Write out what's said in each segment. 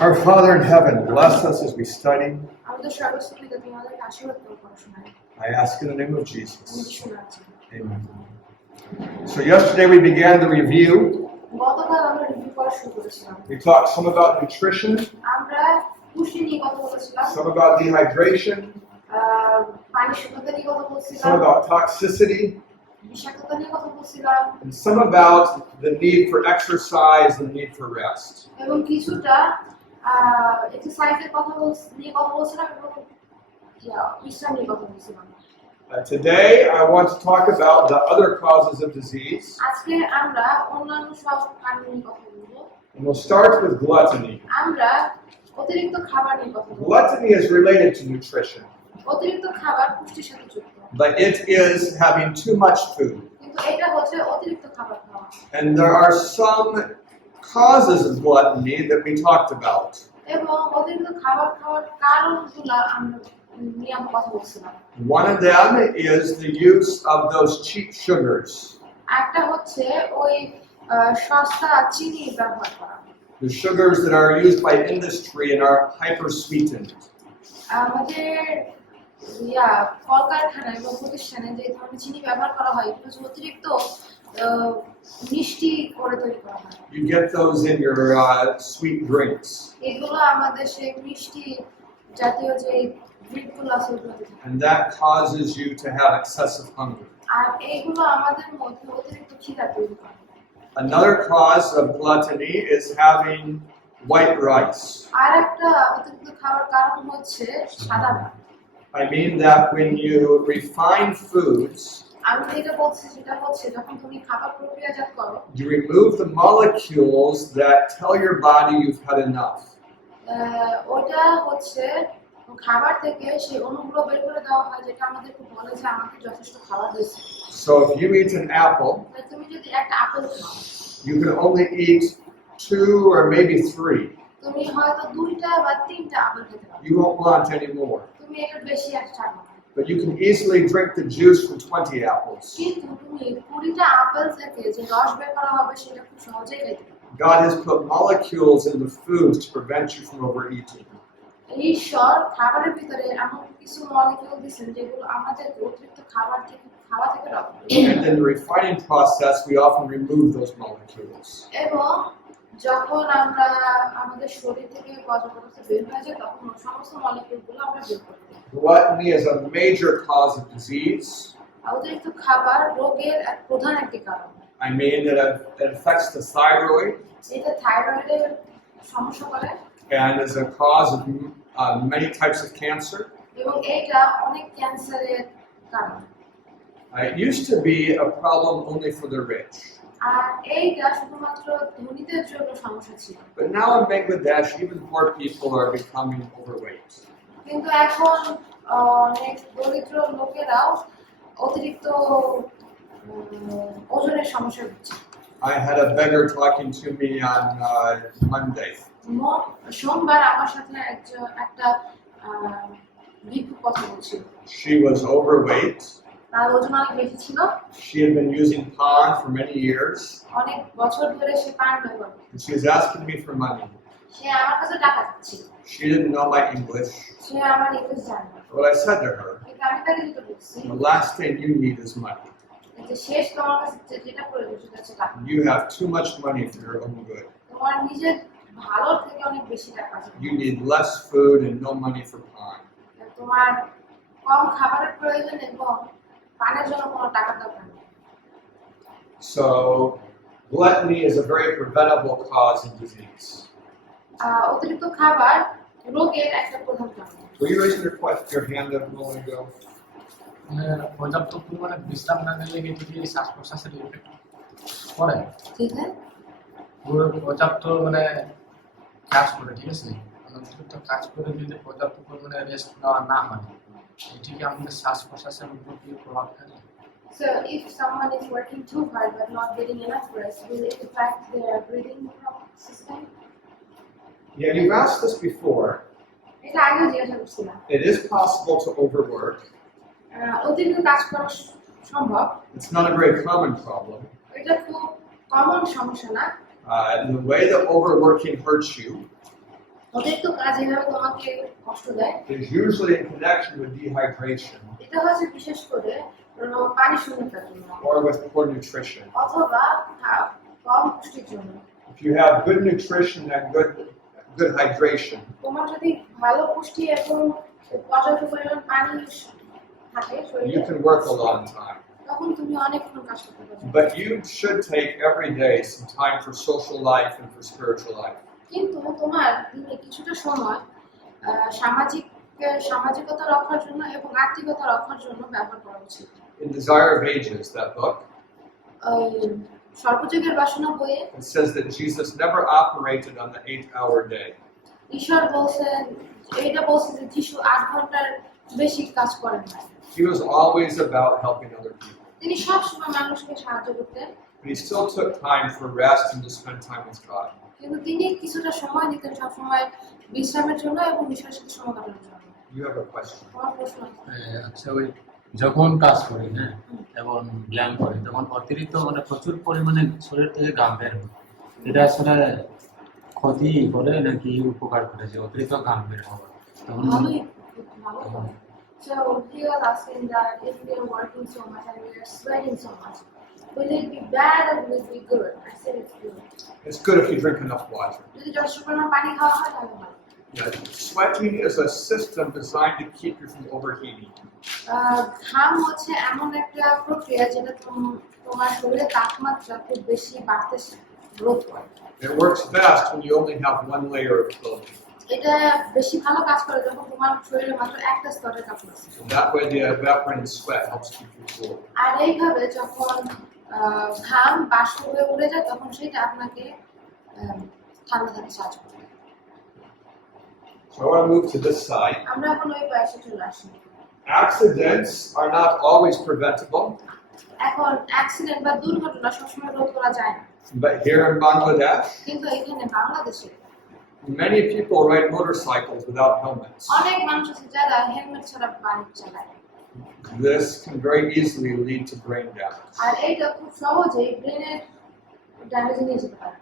Our Father in heaven, bless us as we study. I ask in the name of Jesus. Amen. So yesterday we began the review. We talked some about nutrition, some about dehydration, some about toxicity, and some about the need for exercise and the need for rest. Today I want to talk about the other causes of disease. And we'll start with gluttony. Gluttony is related to nutrition. But it is having too much food. And there are some causes of gluttony that we talked about. One of them is the use of those cheap sugars. The sugars that are used by industry and are hyper sweetened. You get those in your sweet drinks. And that causes you to have excessive hunger. Another cause of gluttony is having white rice. I mean that when you refine foods, you remove the molecules that tell your body you've had enough. So if you eat an apple, you can only eat 2 or maybe 3. You won't want any more. But you can easily drink the juice from 20 apples. God has put molecules in the foods to prevent you from overeating. And in the refining process, we often remove those molecules. Gluttony is a major cause of disease. I mean that it affects the thyroid and is a cause of many types of cancer. It used to be a problem only for the rich. But now in Bangladesh, even poor people are becoming overweight. I had a beggar talking to me on Monday. She was overweight. She had been using pan for many years. And she was asking me for money. She didn't know my English. What I said to her, the last thing you need is money. You have too much money for your own good. You need less food and no money for pan. So, gluttony is a very preventable cause of disease. Were you raising your hand a moment ago? পর্যাপ্ত পরিমাণে বিশ্রাম না নিলে কিন্তু কি শ্বাস-প্রশ্বাসের ইফেক্ট পড়ে। ঠিক আছে? পর্যাপ্ত কাজ করে, ঠিক আছে? অতিরিক্ত কাজ করে যদি পর্যাপ্ত পরিমাণে রেস্ট নেওয়া না হয়, এটি কি আমাদের শ্বাস-প্রশ্বাসের উপর কি প্রভাব ফেলে? So if someone is working too hard but not getting enough rest, will it affect their breathing system? Yeah, you've asked this before. It is possible to overwork. It's not a very common problem. The way that overworking hurts you অতিরিক্ত কাজ যেভাবে তোমাকে কষ্ট দেয় is usually in connection with dehydration এটা হচ্ছে বিশেষ করে পানি শূন্যতার জন্য or with poor nutrition. অথবা কম পুষ্টির জন্য। If you have good nutrition and good hydration, তোমার যদি ভালো পুষ্টি এবং পর্যাপ্ত পরিমাণ পানি থাকে you শরীরে can work a long time. তখন তুমি অনেকক্ষণ কাজ করতে পারবে। But you should take every day some time for social life and for spiritual life. কিন্তু তোমার দিনে কিছুটা সময় সামাজিকতা রক্ষার জন্য এবং আত্মিকতা রক্ষার জন্য ব্যবহার করা উচিত। In Desire of Ages, that book, সর্বযুগের বাসনা বইয়ে it says that Jesus never operated on the 8-hour day. ঈশ্বর বলছেন এইটা বলছেন যে যিশু 8 ঘন্টার বেশি কাজ করেন না। He was always about helping other people. তিনি সবসময় মানুষকে সাহায্য করতেন। But he still took time for rest and to spend time with God. কিন্তু তিনি কিছুটা সময় দিতেন সবসময় বিশ্রামের জন্য এবং ঈশ্বরের সাথে সময় কাটানোর জন্য। You have a question? আমার প্রশ্ন আছে। আচ্ছা, ওই যখন কাজ করি হ্যাঁ এবং ব্যায়াম করি তখন অতিরিক্ত মানে প্রচুর পরিমাণে শরীর থেকে ঘাম বের হয়, এটা আসলে ক্ষতি করে নাকি উপকার করে যে অতিরিক্ত ঘাম বের হওয়া তখন ভালো হয়। So he was asking that if we are working so much and we are sweating so much, will it be bad or will it be good? I said it's good. It's good if you drink enough water. যদি যথেষ্ট পরিমাণ পানি খাওয়া হয় তাহলে ভালো। Yeah, sweating is a system designed to keep you from overheating. ঘাম হচ্ছে এমন একটা প্রক্রিয়া যেটা তোমার শরীরের তাপমাত্রা খুব বেশি বাড়তে রোধ করে। It works best when you only have one layer of clothing. এটা বেশি ভালো কাজ করে যখন তোমার শরীরে মাত্র একটা স্তরের কাপড় আছে। So that way the evaporating sweat helps keep you cool. আর এইভাবে যখন ঘাম বাষ্প হয়ে উড়ে যায় তখন সেটা আপনাকে ঠান্ডা থাকতে সাহায্য করে। So I want to move to this side. আমরা এখন ওই পাশে চলে আসি। Accidents are not always preventable, এখন অ্যাক্সিডেন্ট বা দুর্ঘটনা সবসময় রোধ করা যায় না, but here in Bangladesh, কিন্তু এখানে বাংলাদেশে many people ride motorcycles without helmets. অনেক মানুষ আছে যারা হেলমেট ছাড়া বাইক চালায়। This can very easily lead to brain damage. আর এইটা খুব সহজেই ব্রেনের ড্যামেজ নিয়ে যেতে পারে।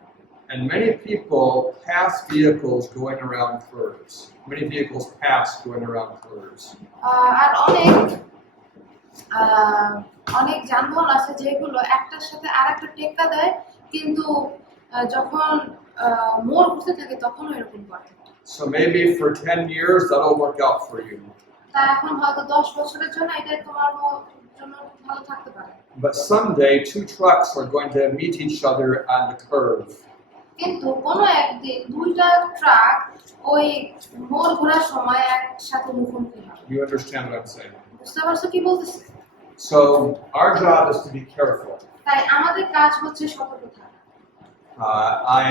And many people pass vehicles going around curves. Many vehicles pass going around curves. আর অনেক যানবাহন আছে যেগুলো একটার সাথে আরেকটা টেক্কা দেয়, কিন্তু যখন মোড় ঘুরতে থাকে তখনও এরকম করে। So maybe for 10 years that'll work out for you. তা এখন হয়তো 10 বছরের জন্য এটা তোমার জন্য ভালো থাকতে পারে। But someday 2 trucks are going to meet each other on the curve. কিন্তু কোনো একদিন দুইটা ট্রাক ওই মোড় ঘোরার সময় একসাথে মুখোমুখি হবে। You understand what I'm saying? বুঝতে পারছো কি বলতেছি? So our job is to be careful. তাই আমাদের কাজ হচ্ছে সতর্ক থাকা। I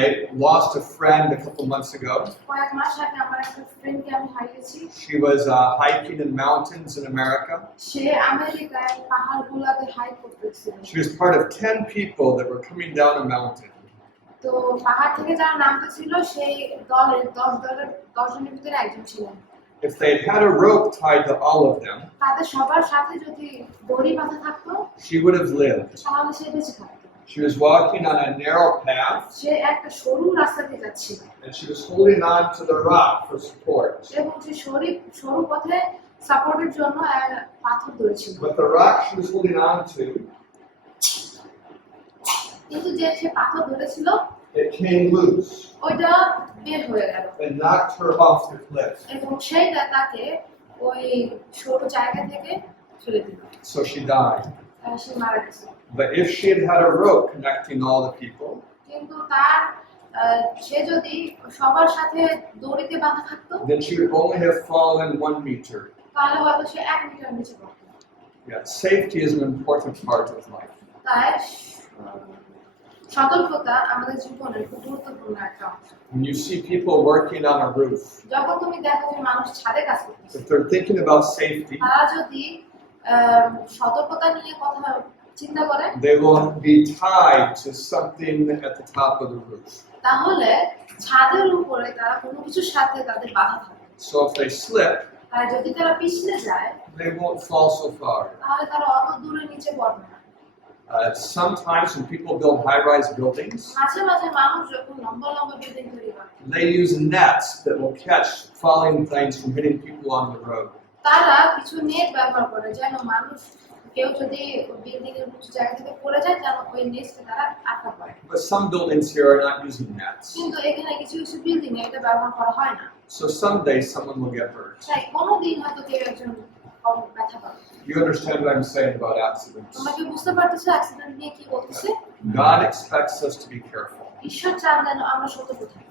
lost a friend a couple months ago. কয়েক মাস আগে আমার একটা ফ্রেন্ডকে আমি হারিয়েছি। She was hiking in mountains in America. সে আমেরিকায় পাহাড়গুলোতে হাইক করতেছিল। She was part of 10 people that were coming down a mountain. তো পাহাড় থেকে যারা নামতেছিল সেই দলের 10 জনের ভিতরে একজন ছিলেন। If they'd had a rope tied to all of them, তাদের সবার সাথে যদি দড়ি বাঁধা থাকতো she would have lived. তাহলে সে বেঁচে থাকতো। She was walking on a narrow path, সে একটা সরু রাস্তা দিয়ে যাচ্ছিল and she was holding on to the rock for support. এবং সে সরু পথে সাপোর্টের জন্য পাথর ধরেছিল। But the rock she was holding on to, কিন্তু যে সে পাথর ধরেছিল it came loose ওইটা বের হয়ে গেল and knocked her off the cliff. এবং সেইটা তাকে ওই সরু জায়গা থেকে ফেলে দিল। So she died. সে মারা গেছে। But if she had had a rope connecting all the people, কিন্তু তার সে যদি সবার সাথে দড়িতে বাঁধা থাকতো then she would only have fallen 1 meter. তাহলে হয়তো সে 1 মিটার নিচে পড়তো। Yeah, safety is an important part of life. তাই সতর্কতা আমাদের জীবনের খুব গুরুত্বপূর্ণ একটা অংশ। When you see people working on a roof, যখন তুমি দেখো যে মানুষ ছাদে কাজ করতেছে, if they're thinking about safety, তারা যদি সতর্কতা নিয়ে কথা চিন্তা করে, they will be tied to something at the top of the roof. তাহলে ছাদের উপরে তারা কোনো কিছুর সাথে তাদের বাধা থাকে। So if they slip, আর যদি তারা পিছলে যায়, they won't fall so far. তাহলে তারা অত দূরে নিচে পড়বে না। Sometimes when people build high-rise buildings, মাঝে মাঝে মানুষ যখন লম্বা লম্বা বিল্ডিং তৈরি করে they use nets that will catch falling things from hitting people on the road. তারা কিছু নেট ব্যবহার করে যেন মানুষ কেউ যদি বিল্ডিং এর উঁচু জায়গা থেকে পড়ে যায় যেন ওই নেটে তারা আটকা পড়ে But some buildings here are not using nets. কিন্তু এখানে কিছু কিছু বিল্ডিং এ এটা ব্যবহার করা হয় না So someday someone will get hurt. তাই কোনোদিন হয়তো কেউ একজন কম ব্যথা পাবে You understand what I'm saying about accidents? তোমরা কি বুঝতে পারতেছো অ্যাক্সিডেন্ট নিয়ে কি বলতেছে God expects us to be careful. ঈশ্বর চান যেন আমরা সতর্ক থাকি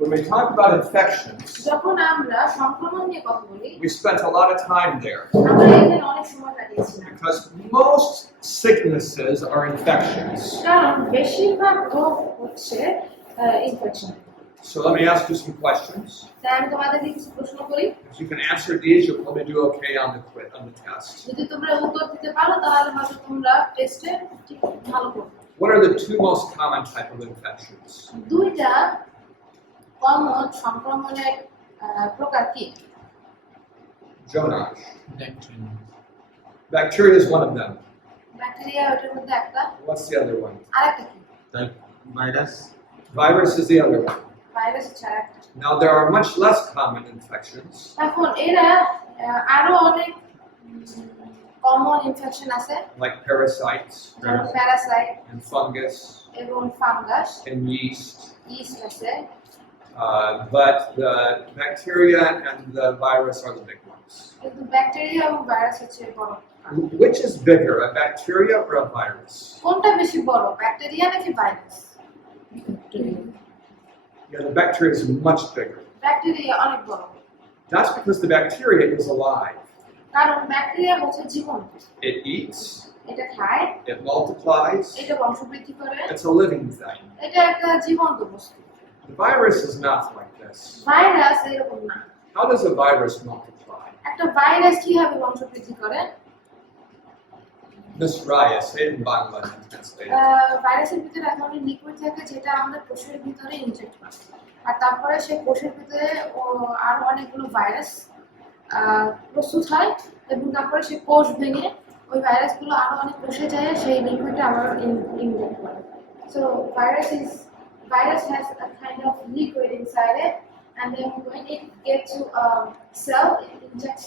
When we talk about infections, যখন আমরা সংক্রমণ নিয়ে কথা বলি we spent a lot of time there আমরা এখানে অনেক সময় কাটিয়েছিলাম because most sicknesses are infections. কারণ বেশিরভাগ রোগ হচ্ছে infection So let me ask you some questions. তাই আমি তোমাদেরকে কিছু প্রশ্ন করি If you can answer these, you'll probably do okay on the test. যদি তোমরা উত্তর দিতে পারো তাহলে হয়তো তোমরা টেস্টে ঠিক ভালো করবে What are the two most common type of infections? দুইটা কমন সংক্রমণের প্রকার কি Jonash. Bacteria. Bacteria is one of them. Bacteria ওটার মধ্যে একটা What's the other one? আরেকটা কি Virus. Virus is the other one. Virus হচ্ছে আরেকটা Now there are much less common infections. এখন এরা আরো অনেক কমন ইনফেকশন আছে Like parasites যেমন প্যারাসাইট and fungus এবং ফাঙ্গাস and yeast. ইস্ট আছে But the bacteria and the virus are the big ones. কিন্তু ব্যাকটেরিয়া এবং ভাইরাস হচ্ছে বড় Which is bigger, a bacteria or a virus? কোনটা বেশি বড় ব্যাকটেরিয়া নাকি virus Yeah, the bacteria is much bigger. Bacteria অনেক বড় That's because the bacteria is alive. কারণ ব্যাকটেরিয়া হচ্ছে জীবন্ত It eats, এটা খায় it multiplies, এটা বংশবৃদ্ধি করে it's a living thing. এটা একটা জীবন্ত বস্তু The virus is not like this. Virus এরকম না How does a virus multiply? একটা ভাইরাস কিভাবে বংশবৃদ্ধি করে Miss Raya, say it in Bangla and translate it. ভাইরাসের ভিতরে এক ধরনের লিকুইড থাকে যেটা আমাদের কোষের ভিতরে ইনজেক্ট করে আর তারপরে সেই কোষের ভিতরে আরো অনেকগুলো ভাইরাস প্রস্তুত হয় এবং তারপরে সেই কোষ ভেঙে ওই ভাইরাসগুলো আরো অনেক কোষে যায় সেই লিকুইডটা আবার ইনজেক্ট করে so virus has a kind of liquid inside it and then when it gets to a cell it injects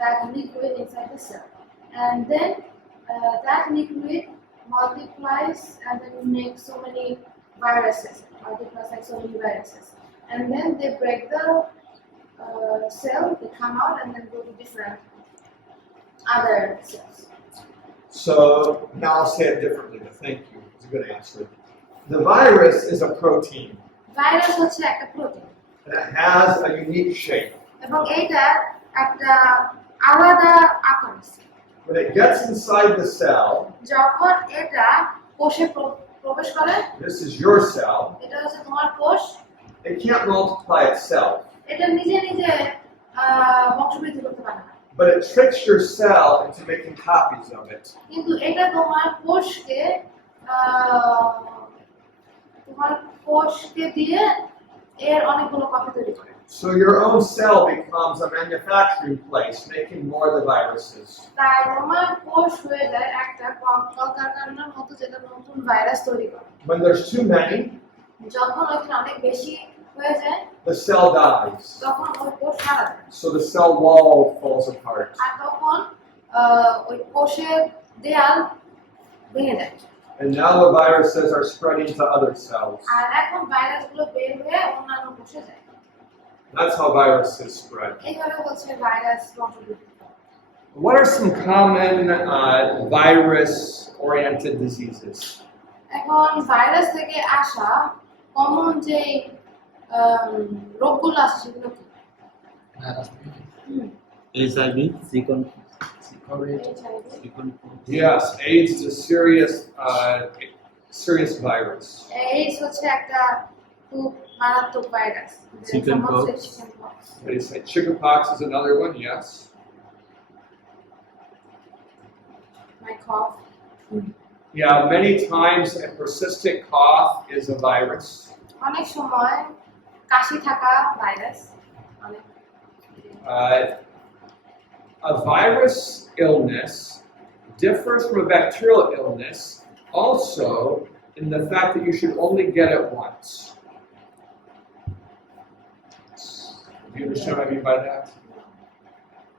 that liquid inside the cell and then that liquid multiplies and then makes so many viruses, multiplies like so many viruses. And then they break the cell, they come out and then go to different other cells. So now I'll say it differently, but thank you. It's a good answer. The virus is a protein, Virus হচ্ছে একটা protein and it has a unique shape. এবং এইটার একটা আলাদা আকার আছে When it gets inside the cell, যখন এটা কোষে প্রবেশ করে this is your cell, এটা হচ্ছে তোমার কোষ it can't multiply itself, এটা নিজে নিজে বংশবৃদ্ধি করতে পারে না but it tricks your cell into making copies of it. কিন্তু এটা তোমার কোষকে দিয়ে এর অনেকগুলো কপি তৈরি করে So your own cell becomes a manufacturing place, making more of the viruses. তাই তোমার কোষ হয়ে যায় একটা কলকারখানার মতো যেটা নতুন ভাইরাস তৈরি করে When there's too many, যখন ওখানে অনেক বেশি হয়ে যায় the cell dies. তখন ওই কোষ মারা যায় So the cell wall falls apart. আর তখন ওই কোষের দেয়াল ভেঙে যায় And now the viruses are spreading to other cells. আর এখন ভাইরাসগুলো বের হয়ে অন্যান্য কোষে যায় That's how viruses spread. এইভাবে হচ্ছে ভাইরাস বংশবৃদ্ধি করে What are some common virus-oriented diseases? এখন ভাইরাস থেকে আসা কমন যে রোগগুলো আছে সেগুলো কি Virus. HIV. Second. Yes, AIDS is a serious virus. AIDS হচ্ছে একটা খুব মারাত্মক virus Chickenpox. They say chickenpox is another one, yes. My cough. Yeah, many times a persistent cough is a virus. অনেক সময় কাশি থাকা ভাইরাস অনেক A virus illness differs from a bacterial illness also in the fact that you should only get it once. Do you understand what I mean by that?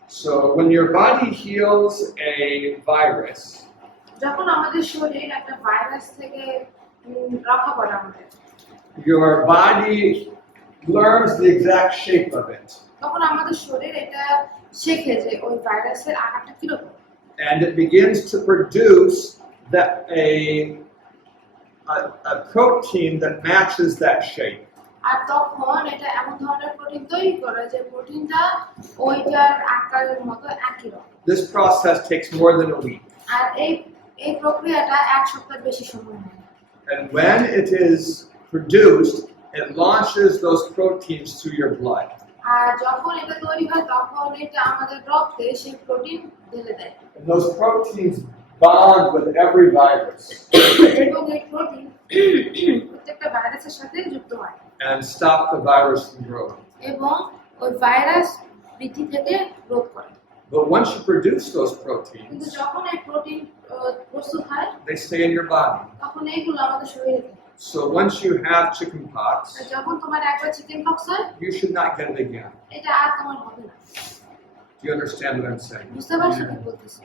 So when your body heals a virus, যখন আমাদের শরীর একটা ভাইরাস থেকে রক্ষা করে আমাদের, your body learns the exact shape of it. তখন আমাদের শরীর এটা শেখে যে ওই ভাইরাসের আকারটা কিরকম। And it begins to produce a protein that matches that shape. আর তখন এটা এমন ধরনের প্রোটিন তৈরি করে যে প্রোটিনটা ওইটার আকারের মতো একই রকম। This process takes more than a week. আর এই প্রক্রিয়াটা এক সপ্তাহ বেশি সময় নেয়। And when it is produced, it launches those proteins through your blood. আর যখন এটা তৈরি হয় তখন এটা আমাদের রক্তে সেই প্রোটিন ঢেলে দেয়। And those proteins bond with every virus এবং এই প্রোটিন প্রত্যেকটা ভাইরাসের সাথে যুক্ত হয় and stop the virus from growing. এবং ওই ভাইরাস বৃদ্ধি থেকে রোধ করে। But once you produce those কিন্তু proteins, যখন এই প্রোটিন প্রস্তুত হয় they stay in your body. তখন এইগুলো আমাদের শরীরে থাকে। So once you have chickenpox, আর যখন তোমার একবার চিকেন পক্স হয় you should not get it again. এটা আর তোমার হবে না। Do you understand what I'm saying? বুঝতে পারছো কি বলতেছি?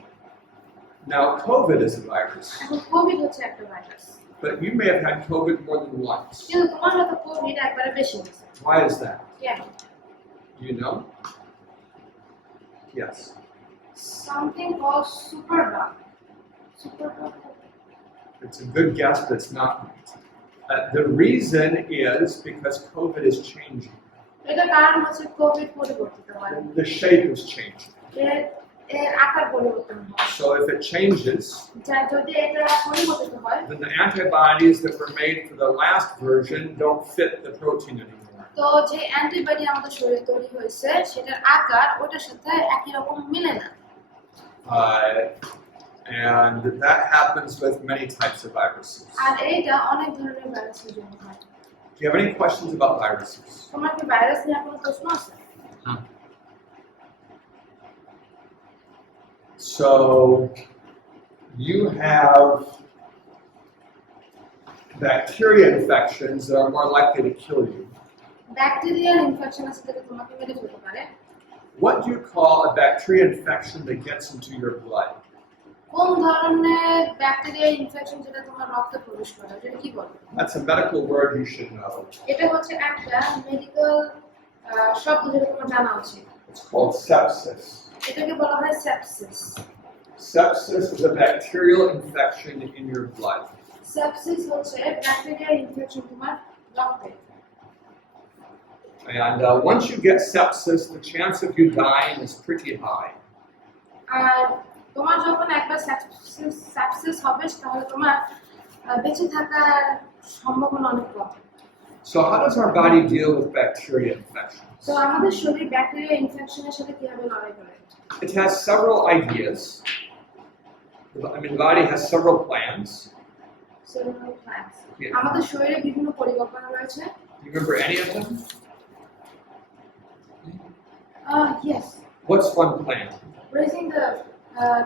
Now, COVID is a virus, এখন কোভিড হচ্ছে একটা virus, but you may have had COVID more than once. কিন্তু তোমার হয়তো কোভিড একবারে বেশি হয়েছে। Why is that? কেন? You know? Yes. Something called superbug. Superbug. It's a good guess, but it's not right. The reason is because COVID is changing. এটা কারণ হচ্ছে কোভিড পরিবর্তিত হয়। The shape is changing. এর আকার পরিবর্তন হয়। So if it changes, যদি এটা পরিবর্তিত হয়, then the antibodies that were made for the last version don't fit the protein anymore. তো যে অ্যান্টিবডি আমাদের শরীরে তৈরি হয়েছে সেটার আকার ওটার সাথে একই রকম মিলে না। And that happens with many types of viruses. আর এইটা অনেক ধরনের ভাইরাসের জন্য হয়। Do you have any questions about viruses? তোমার কি ভাইরাস নিয়ে কোনো প্রশ্ন আছে? So you have bacteria infections that are more likely to kill you. Bacterial infection আছে যেটা তোমাকে মেরে ফেলতে পারে। What do you call a bacteria infection that gets into your blood? কোন ধরনের ব্যাকটেরিয়াল ইনফেকশন যেটা তোমার রক্তে প্রবেশ করে এটা কি বলে? That's a medical word you should know. এটা হচ্ছে একটা মেডিকেল শব্দ যেটা তোমার জানা উচিত। It's called sepsis. এটাকে বলা হয় sepsis. Sepsis is a bacterial infection in your blood. Sepsis হচ্ছে ব্যাকটেরিয়াল ইনফেকশন তোমার রক্তে। And once you get sepsis, the chance of you dying is pretty high. আর তোমার যখন একবার সেপসিস হবে তাহলে তোমার বেঁচে থাকার সম্ভাবনা অনেক কম। So how does our body deal with bacteria infections? তো আমাদের শরীর ব্যাকটেরিয়া ইনফেকশনের সাথে কিভাবে লড়াই করে? It has several ideas. The body has several plans. Cellular plants. Yeah. আমাদের শরীরে বিভিন্ন পরিকল্পনা রয়েছে। Do you remember any of them? Yes. What's one plan? Raising the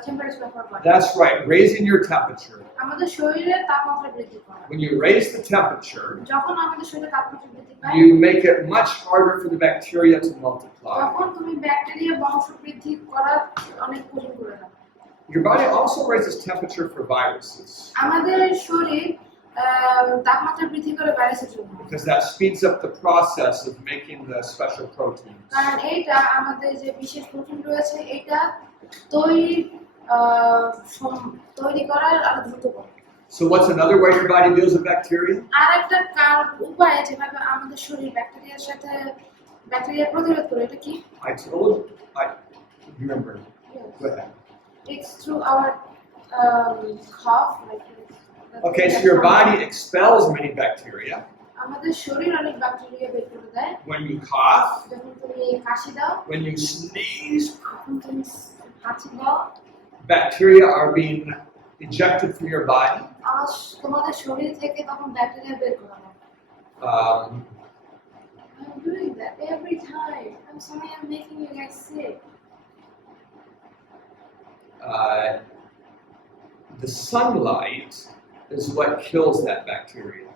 temperature of our body. That's right, raising your temperature. আমাদের শরীরের তাপমাত্রা বৃদ্ধি করা। When you raise the temperature, যখন আমাদের শরীরে তাপমাত্রা বৃদ্ধি পায়, you make it much harder for the bacteria to multiply. তখন তুমি ব্যাকটেরিয়া বংশ বৃদ্ধি করা অনেক কঠিন করে দাও। Your body also raises temperature for viruses আমাদের শরীর তাপমাত্রা বৃদ্ধি করে ভাইরাসের জন্য। because that speeds up the process of making the special proteins. কারণ এইটা আমাদের যে বিশেষ প্রোটিন রয়েছে এটা তৈরি করার আরো দ্রুত করে। So what's another way your body deals with bacteria? আর একটা উপায় যেভাবে আমাদের শরীর ব্যাকটেরিয়ার সাথে ব্যাকটেরিয়া প্রতিরোধ করে এটা কি? You remember? Go ahead. It's through our cough, like. Okay, so your body expels many bacteria. আমাদের শরীর অনেক ব্যাকটেরিয়া বের করে দেয়। When you cough, যখন তুমি কাশি দাও, when you sneeze, যখন তুমি হাঁচি দাও, bacteria are being ejected from your body. তোমাদের শরীর থেকে তখন ব্যাকটেরিয়া বের করা হয়। I'm doing that every time. I'm sorry, I'm making you guys sick. the sunlight is what kills that bacteria.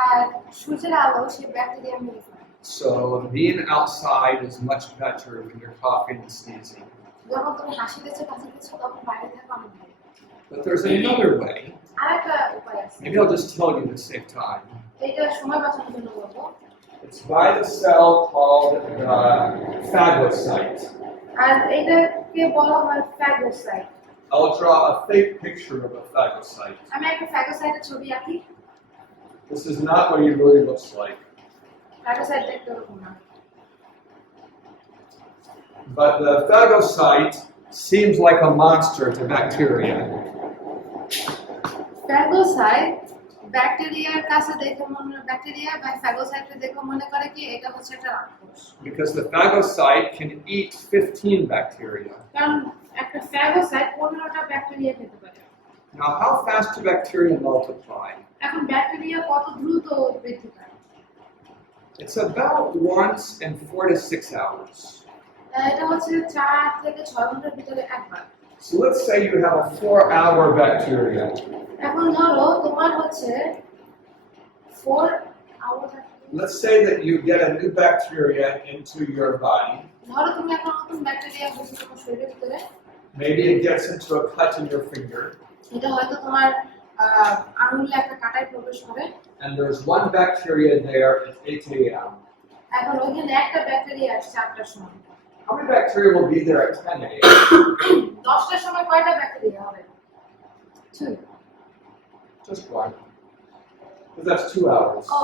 আর সূর্যের আলো সেই ব্যাকটেরিয়া মেরে ফেলে। So being outside is much better when you're coughing and sneezing. যখন তুমি হাসি দিচ্ছ কাশি দিচ্ছ তখন বাইরে থাকা অনেক ভালো। But there's another way. আরেকটা উপায় আছে। Maybe I'll just tell you to save time. এটা সময় বাঁচানোর জন্য বলবো। It's by the cell called phagocyte. আর এটাকে বলা হয় phagocyte. I'll draw a fake picture of a phagocyte. আমি একটা ফ্যাগোসাইটের ছবি আঁকি। This is not what he really looks like. Phagocyte দেখতে এরকম না। But the phagocyte seems like a monster to bacteria. Phagocyte ব্যাকটেরিয়ার কাছে দেখে ব্যাকটেরিয়া বা ফ্যাগোসাইটকে দেখে মনে করে কি এটা হচ্ছে একটা রাক্ষস। Because the phagocyte can eat 15 bacteria. কারণ একটা ফ্যাগোসাইট 15টা ব্যাকটেরিয়া খেতে পারে। Now, how fast do bacteria multiply? এখন ব্যাকটেরিয়া কত দ্রুত বৃদ্ধি পায়? It's about once in 4 to 6 hours. এটা হচ্ছে 4 থেকে 6 ঘন্টার ভিতরে একবার। So let's say you have a 4-hour bacteria. এখন ধরো তোমার হচ্ছে 4 hour. Let's say that you get a new bacteria into your body. ধরো তুমি একটা নতুন ব্যাকটেরিয়া হচ্ছে তোমার শরীরের ভিতরে। Maybe it gets into a cut in your finger. এটা হয়তো তোমার আঙুলে একটা কাঁটায় প্রবেশ করে। And there's one bacteria there at 8 a.m. এখন ওইখানে একটা ব্যাকটেরিয়া আসছে 8টার সময়। How many bacteria will be there at 10 a.m.? 10টার সময় কয়টা ব্যাকটেরিয়া হবে? 2. Just one. Because that's 2 hours. Oh.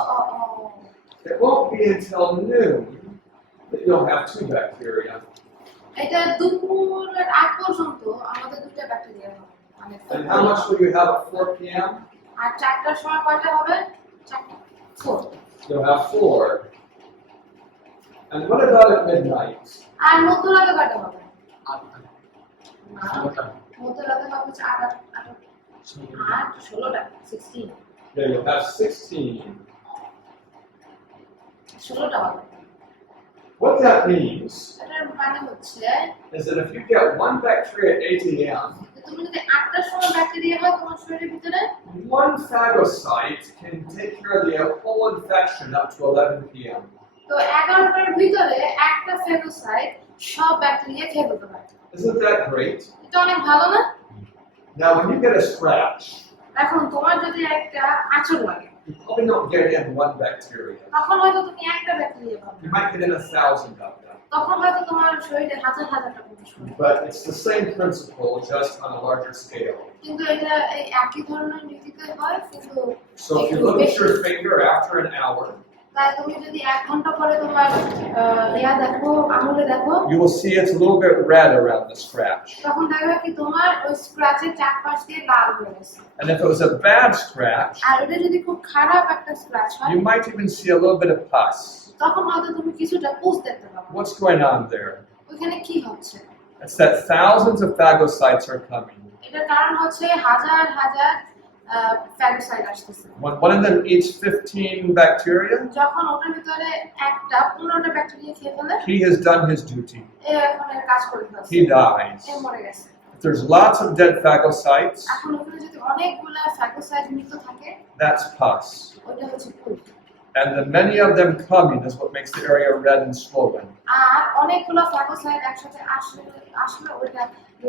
It won't be until noon that you'll have 2 bacteria. এটা দুপুরের আগ পর্যন্ত আমাদের দুটো ব্যাকটেরিয়া হবে। And how much will you have at 4 p.m.? আর 4টার সময় কয়টা হবে? 4. You'll have 4. And what about at midnight? আর মধ্যরাতে কয়টা হবে? 8টা না, 16টা মধ্যরাতে হবে 8 16টা 16 Yeah, you'll have 16. 16টা হবে। What that means এটার মানে হচ্ছে is that if you get one bacteria at 8 a.m., তুমি যদি 8টার সময় ব্যাকটেরিয়া হয় তোমার শরীরের ভিতরে, one phagocyte can take care of the whole infection up to 11 p.m. তো 11টার ভিতরে একটা ফ্যাগোসাইট সব ব্যাকটেরিয়া খেয়ে ফেলতে পারে। Isn't that great? এটা অনেক ভালো না? Now, when you get a scratch, এখন তোমার যদি একটা আঁচড় লাগে, you probably don't get in one bacteria. তখন হয়তো তুমি একটা ব্যাকটেরিয়া পাবে। You might get in 1,000 of them. তখন হয়তো তোমার শরীরে হাজার হাজারটা প্রবেশ করবে। But it's the same principle, just on a larger scale. কিন্তু এটা এই একই ধরনের নীতিতে হয়, কিন্তু So if you look at your finger after an hour, তাই তুমি যদি 1 ঘন্টা পরে তোমার দেখো, আঙুলে দেখো, you will see it's a little bit red around the scratch. তখন দেখবে কি তোমার ওই স্ক্র্যাচের চারপাশ দিয়ে লাল হয়ে গেছে। And if it was a bad scratch, আর এটা যদি খুব খারাপ একটা স্ক্র্যাচ হয়, you might even see a little bit of pus. তখন হয়তো তুমি কিছুটা পুষ দেখতে পাবে। What's going on there? ওখানে কি হচ্ছে? It's that thousands of phagocytes are coming. এটার কারণ হচ্ছে হাজার হাজার ফ্যাগোসাইট আসতেছে। When one of them eats 15 bacteria, যখন ওটার ভিতরে একটা 15টা ব্যাকটেরিয়া খেয়ে ফেলে, he has done his duty. এখন এর কাজ করে ফেলছে। He dies. মরে গেছে। If there's lots of dead phagocytes, এখন ওখানে যদি অনেকগুলা ফ্যাগোসাইট মৃত থাকে, that's pus. ওটা হচ্ছে ফুল। And the many of them coming is what makes the area red and swollen. আর অনেকগুলো ফ্যাগোসাইট একসাথে আসলে ওটা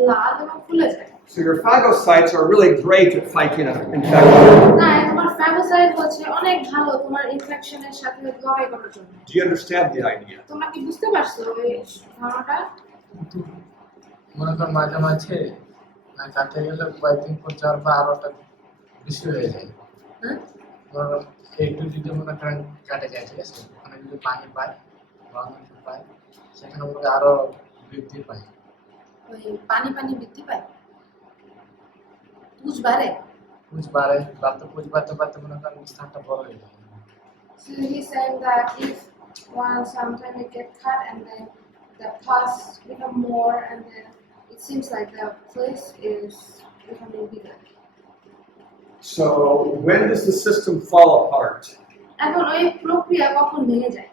লাল এবং ফুলে যায়। So your phagocytes are really great at fighting an infection. না, তোমার ফ্যাগোসাইট হচ্ছে অনেক ভালো তোমার ইনফেকশনের সাথে লড়াই করার জন্য। Do you understand the idea? তোমরা কি বুঝতে পারছো এই ধারণাটা? মনে কর মাঝে মাঝে কাটে গেলে কয়েকদিন পর যাওয়ার পর আরো একটা বেশি হয়ে যায়। হ্যাঁ, একটু যদি মনে করেন কাটে যায়, ঠিক আছে, ওখানে যদি পানি পায় বা অন্য পায়, সেখানে মনে আরো বৃদ্ধি পায়। ওই পানি বৃদ্ধি পায়, পুষ বাড়ে। পুষ বাড়ে, পুষ বাড়তে বাড়তে মনে করেন স্থানটা বড় হয়ে যায়। So he's saying that if sometime it get cut and then the pus become more and then it seems like the place is becoming bigger. So when does the system fall apart? এখন ওই প্রক্রিয়া কখন ভেঙে যায়?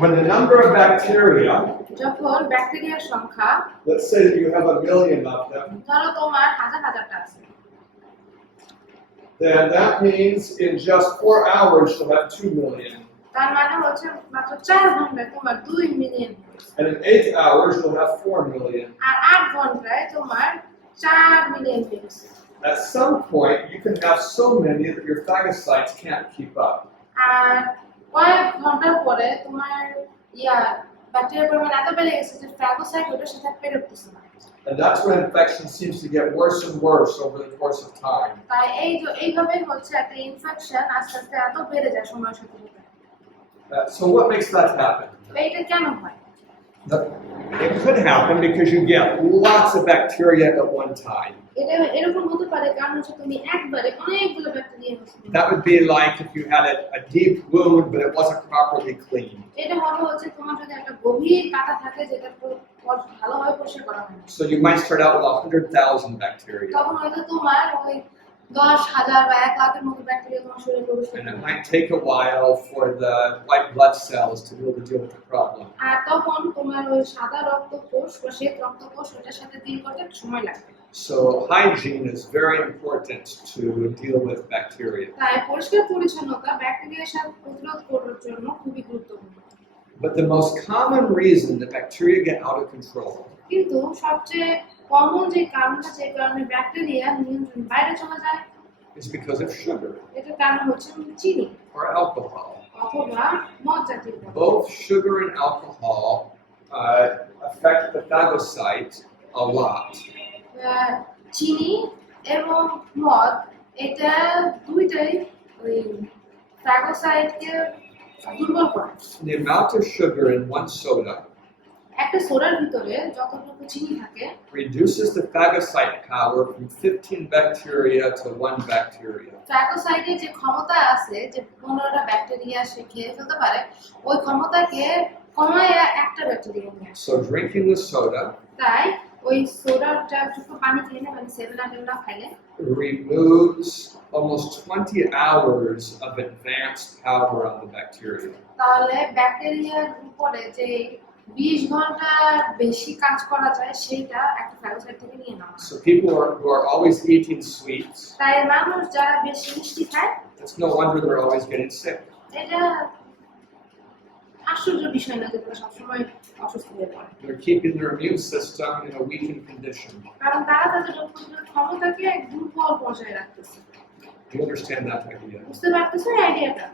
when the number of bacteria, যখন ব্যাকটেরিয়ার সংখ্যা, let's say that you have 1,000,000 of them, ধরো তোমার হাজারটা আছে, then that means in just 4 hours you'll have 2,000,000. তার মানে হচ্ছে মাত্র 4 ঘন্টায় তোমার 2 million, And in 8 hours you'll have 4,000,000. আর 8 ঘন্টায় তোমার 4 মিলিয়ন হয়ে গেছে। At some point you can have so many that your phagocytes can't keep up. আর কয়েক ঘন্টার পরে তোমার ব্যাকটেরিয়ার পরিমাণ এত বেড়ে গেছে যে ফ্যাগোসাইট ওটার সাথে পেরে উঠতেছে না। And that's when infection seems to get worse and worse over the course of time. তাই এইভাবে হচ্ছে একটা ইনফেকশন আস্তে আস্তে এত বেড়ে যায় সময়ের সাথে সাথে। So what makes that happen? এইটা কেন হয়? It could happen because you get lots of bacteria at one time. এটা এরকম হতে পারে কারণ হচ্ছে তুমি একবারে অনেকগুলো ব্যাকটেরিয়া হচ্ছে। That would be like if you had a deep wound but it wasn't properly cleaned. এটা হবে হচ্ছে তোমার যদি একটা গভীর কাটা থাকে যেটা ভালোভাবে পরিষ্কার করা হয় না। So you might start out with 100,000 bacteria. তখন হয়তো তোমার ওই 10,000 বা 1,00,000 মতো ব্যাকটেরিয়া তোমার শরীরে প্রবেশ And করবে। it might take a while for the white blood cells to be able to deal with the problem. আর তখন তোমার ওই সাদা রক্তকোষ বা শ্বেত রক্তকোষ ওটার সাথে ডিল করতে একটু সময় লাগবে। So hygiene is very important to deal with bacteria. তাই পরিষ্কার পরিচ্ছন্নতা ব্যাকটেরিয়ার সাথে প্রতিরোধ করার জন্য খুবই গুরুত্বপূর্ণ। But the most common reason that bacteria get out of control কিন্তু সবচেয়ে কমন যে কারণটা যে কারণে ব্যাকটেরিয়া নিয়ন্ত্রণ বাইরে চলে যায় is because of sugar এটার কারণ হচ্ছে চিনি or alcohol. অথবা মদ জাতীয় পদার্থ। Both sugar and alcohol affect the phagocyte a lot. চিনি এবং মদ এটা দুইটাই ওই ফ্যাগোসাইটকে দুর্বল করে। The amount of sugar in one soda একটা সোডার ভিতরে যতটুকু চিনি থাকে reduces the phagocyte power from 15 bacteria to 1 bacteria. ফ্যাগোসাইটের যে ক্ষমতা আছে যে 15টা ব্যাকটেরিয়া সে খেয়ে ফেলতে পারে ওই ক্ষমতাকে কমায় একটা ব্যাকটেরিয়া নিয়ে আসে। So drinking the soda তাই ওই সোডাটা যুক্ত পানি খেলে মানে 7 খাইলে removes almost 20 hours of advanced power on the bacteria. তাহলে ব্যাকটেরিয়ার উপরে যে 20 ঘন্টা বেশি কাজ করা যায় সেইটা একটা ফ্যাগোসাইট থেকে নিয়ে নেওয়া হয়। So people who are always eating sweets, তাই মানুষ যারা বেশি মিষ্টি খায় it's no wonder they're always getting sick. এটা আশ্চর্য বিষয় না যে তারা সবসময় অসুস্থ হয়ে পড়ে, They're keeping their immune system in a weakened condition. কারণ তারা তাদের রোগ প্রতিরোধ ক্ষমতাকে এক দুর্বল পর্যায়ে রাখতেছে। Do you understand that idea? বুঝতে পারতেছো এই আইডিয়াটা?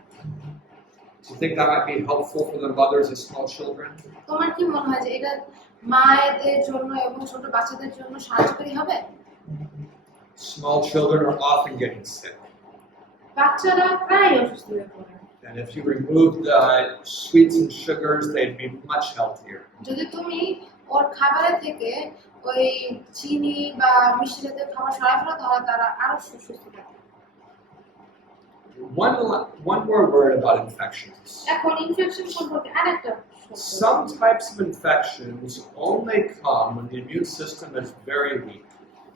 Do you think that might be helpful for the mothers of small children? তোমার কি মনে হয় যে এটা মায়েদের জন্য এবং ছোট বাচ্চাদের জন্য সাহায্যকারী হবে? Small children are often getting sick. বাচ্চারা প্রায় অসুস্থ হয়ে পড়ে। And if you remove the sweets and sugars, they'd be much healthier. যদি তুমি ওর খাবারে থেকে ওই চিনি বা মিষ্টি জাতীয় খাবার সরাই ফেলো তাহলে তারা আরো সুস্থ থাকে। One more word about infections. এখন ইনফেকশন সম্পর্কে আরেকটা Some types of infections only come when the immune system is very weak.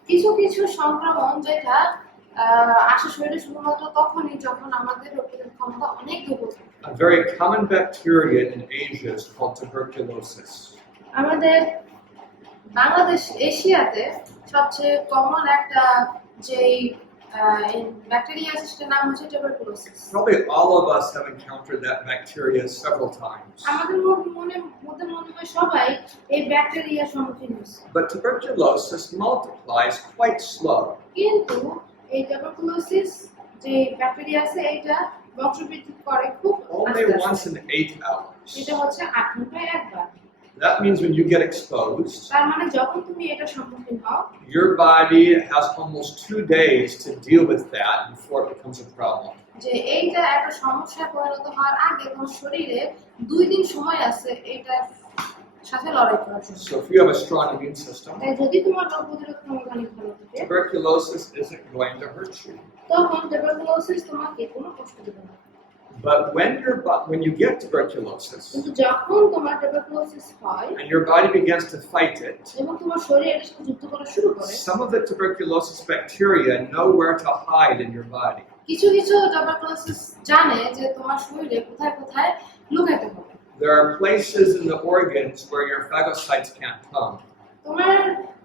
কিছু কিছু সংক্রমণ যেটা আসে শরীরে শুধুমাত্র তখনই যখন আমাদের রোগ প্রতিরোধ ক্ষমতা অনেক দুর্বল থাকে। A very common bacteria in Asia is called tuberculosis. আমাদের বাংলাদেশ এশিয়াতে সবচেয়ে কমন একটা যে ব্যাকটেরিয়া আছে সেটার নাম হচ্ছে tuberculosis. Probably all of us have encountered that bacteria several times. আমাদের মনে হয় সবাই এই ব্যাকটেরিয়ার সম্মুখীন হচ্ছে। But tuberculosis multiplies quite slow. কিন্তু এই টিউবারকুলোসিস যে ব্যাকটেরিয়া আছে এটা বংশবৃদ্ধি করে খুব Only আস্তে once আস্তে। in 8 hours. এটা হচ্ছে 8 ঘন্টায় একবার। That means when you get exposed, তার মানে যখন তুমি এটা সম্মুখীন হও your body has almost 2 days to deal with that before it becomes a problem. যে এইটা একটা সমস্যায় পরিণত হওয়ার আগে তোমার শরীরে 2 দিন সময় আছে এটার সাথে লড়াই করার জন্য। So if you have a strong immune system, তাই যদি তোমার রোগ প্রতিরোধ ক্ষমতা অনেক ভালো থাকে tuberculosis isn't going to hurt you. তখন টিউবারকুলোসিস তোমাকে কোনো কষ্ট দেবে না। But when you get tuberculosis কিন্তু যখন তোমার টিউবারকুলোসিস হয় and your body begins to fight it, এবং তোমার শরীর এর সাথে যুদ্ধ করা শুরু করে some of the tuberculosis bacteria know where to hide in your body. কিছু কিছু টিউবারকুলোসিস জানে যে তোমার শরীরে কোথায় কোথায় লুকাইতে হবে। There are places in the organs where your phagocytes can't come.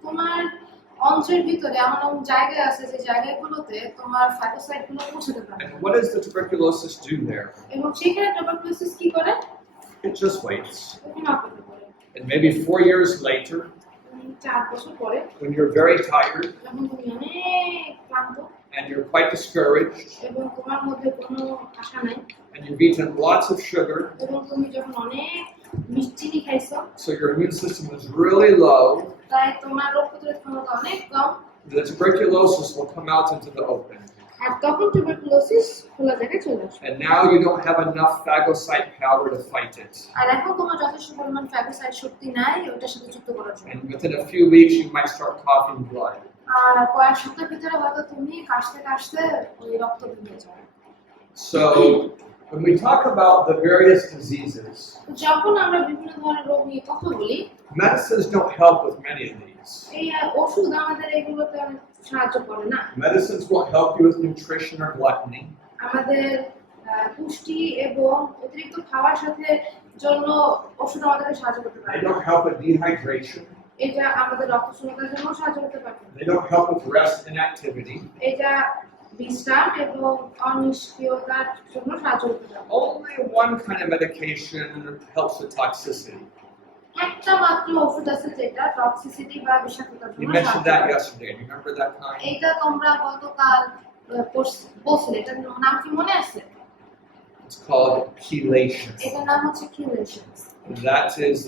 তোমার অন্ত্রের ভিতরে এমন এমন জায়গা আছে যে জায়গাগুলোতে তোমার ফ্যাগোসাইট গুলো পৌঁছাতে পারে And what does the tuberculosis do there? এবং সেখানে টিউবারকুলোসিস কি করে? It just waits. ওখানে অপেক্ষা করে। And maybe 4 years later, 4 বছর পরে when you're very tired যখন তুমি অনেক ক্লান্ত and you're quite discouraged, এবং তোমার মধ্যে কোনো আশা নাই and you've eaten lots of sugar, এবং তুমি যখন অনেক মিষ্টি খাইছো so your immune system is really low, তাই তোমার রোগ প্রতিরোধ ক্ষমতা অনেক কম the tuberculosis will come out into the open. আর তখন টিউবারকুলোসিস খোলা জায়গায় চলে আসে And now you don't have enough phagocyte power to fight it. আর এখন তোমার যথেষ্ট পরিমাণ ফ্যাগোসাইট শক্তি নাই ওটার সাথে যুদ্ধ করার জন্য And within a few weeks, you might start coughing blood. আর কয়েক সপ্তাহের ভিতরে হয়তো তুমি কাশতে কাশতে ওই রক্ত বেরিয়ে যাবে So, when we talk about the various diseases, যখন আমরা বিভিন্ন ধরনের রোগ নিয়ে কথা বলি medicines don't help with many of these. এই ওষুধ আমাদের এগুলোতে অনেক সাহায্য করে না Medicines won't help you with nutrition or gluttony. আমাদের পুষ্টি এবং অতিরিক্ত খাওয়ার সাথে জন্য ওষুধ আমাদেরকে সাহায্য করতে পারে They don't help with dehydration. এটা আমাদের রক্তশূন্যতার জন্য সাহায্য করতে পারে They don't help with rest and activity. এটা বিশ্রাম এবং অনিষ্ক্রিয়তার জন্য সাহায্য করতে পারে Only one kind of medication helps with toxicity. একটা মাত্র ওষুধ আছে যেটা টক্সিসিটি বা বিষাক্ততার You জন্য mentioned সাহায্য that করে। yesterday. Do you remember that kind? এইটা তোমরা গতকাল বলছিলে এটার নাম কি মনে আছে? It's called chelation. এটার নাম হচ্ছে কিউলেশনস। And that is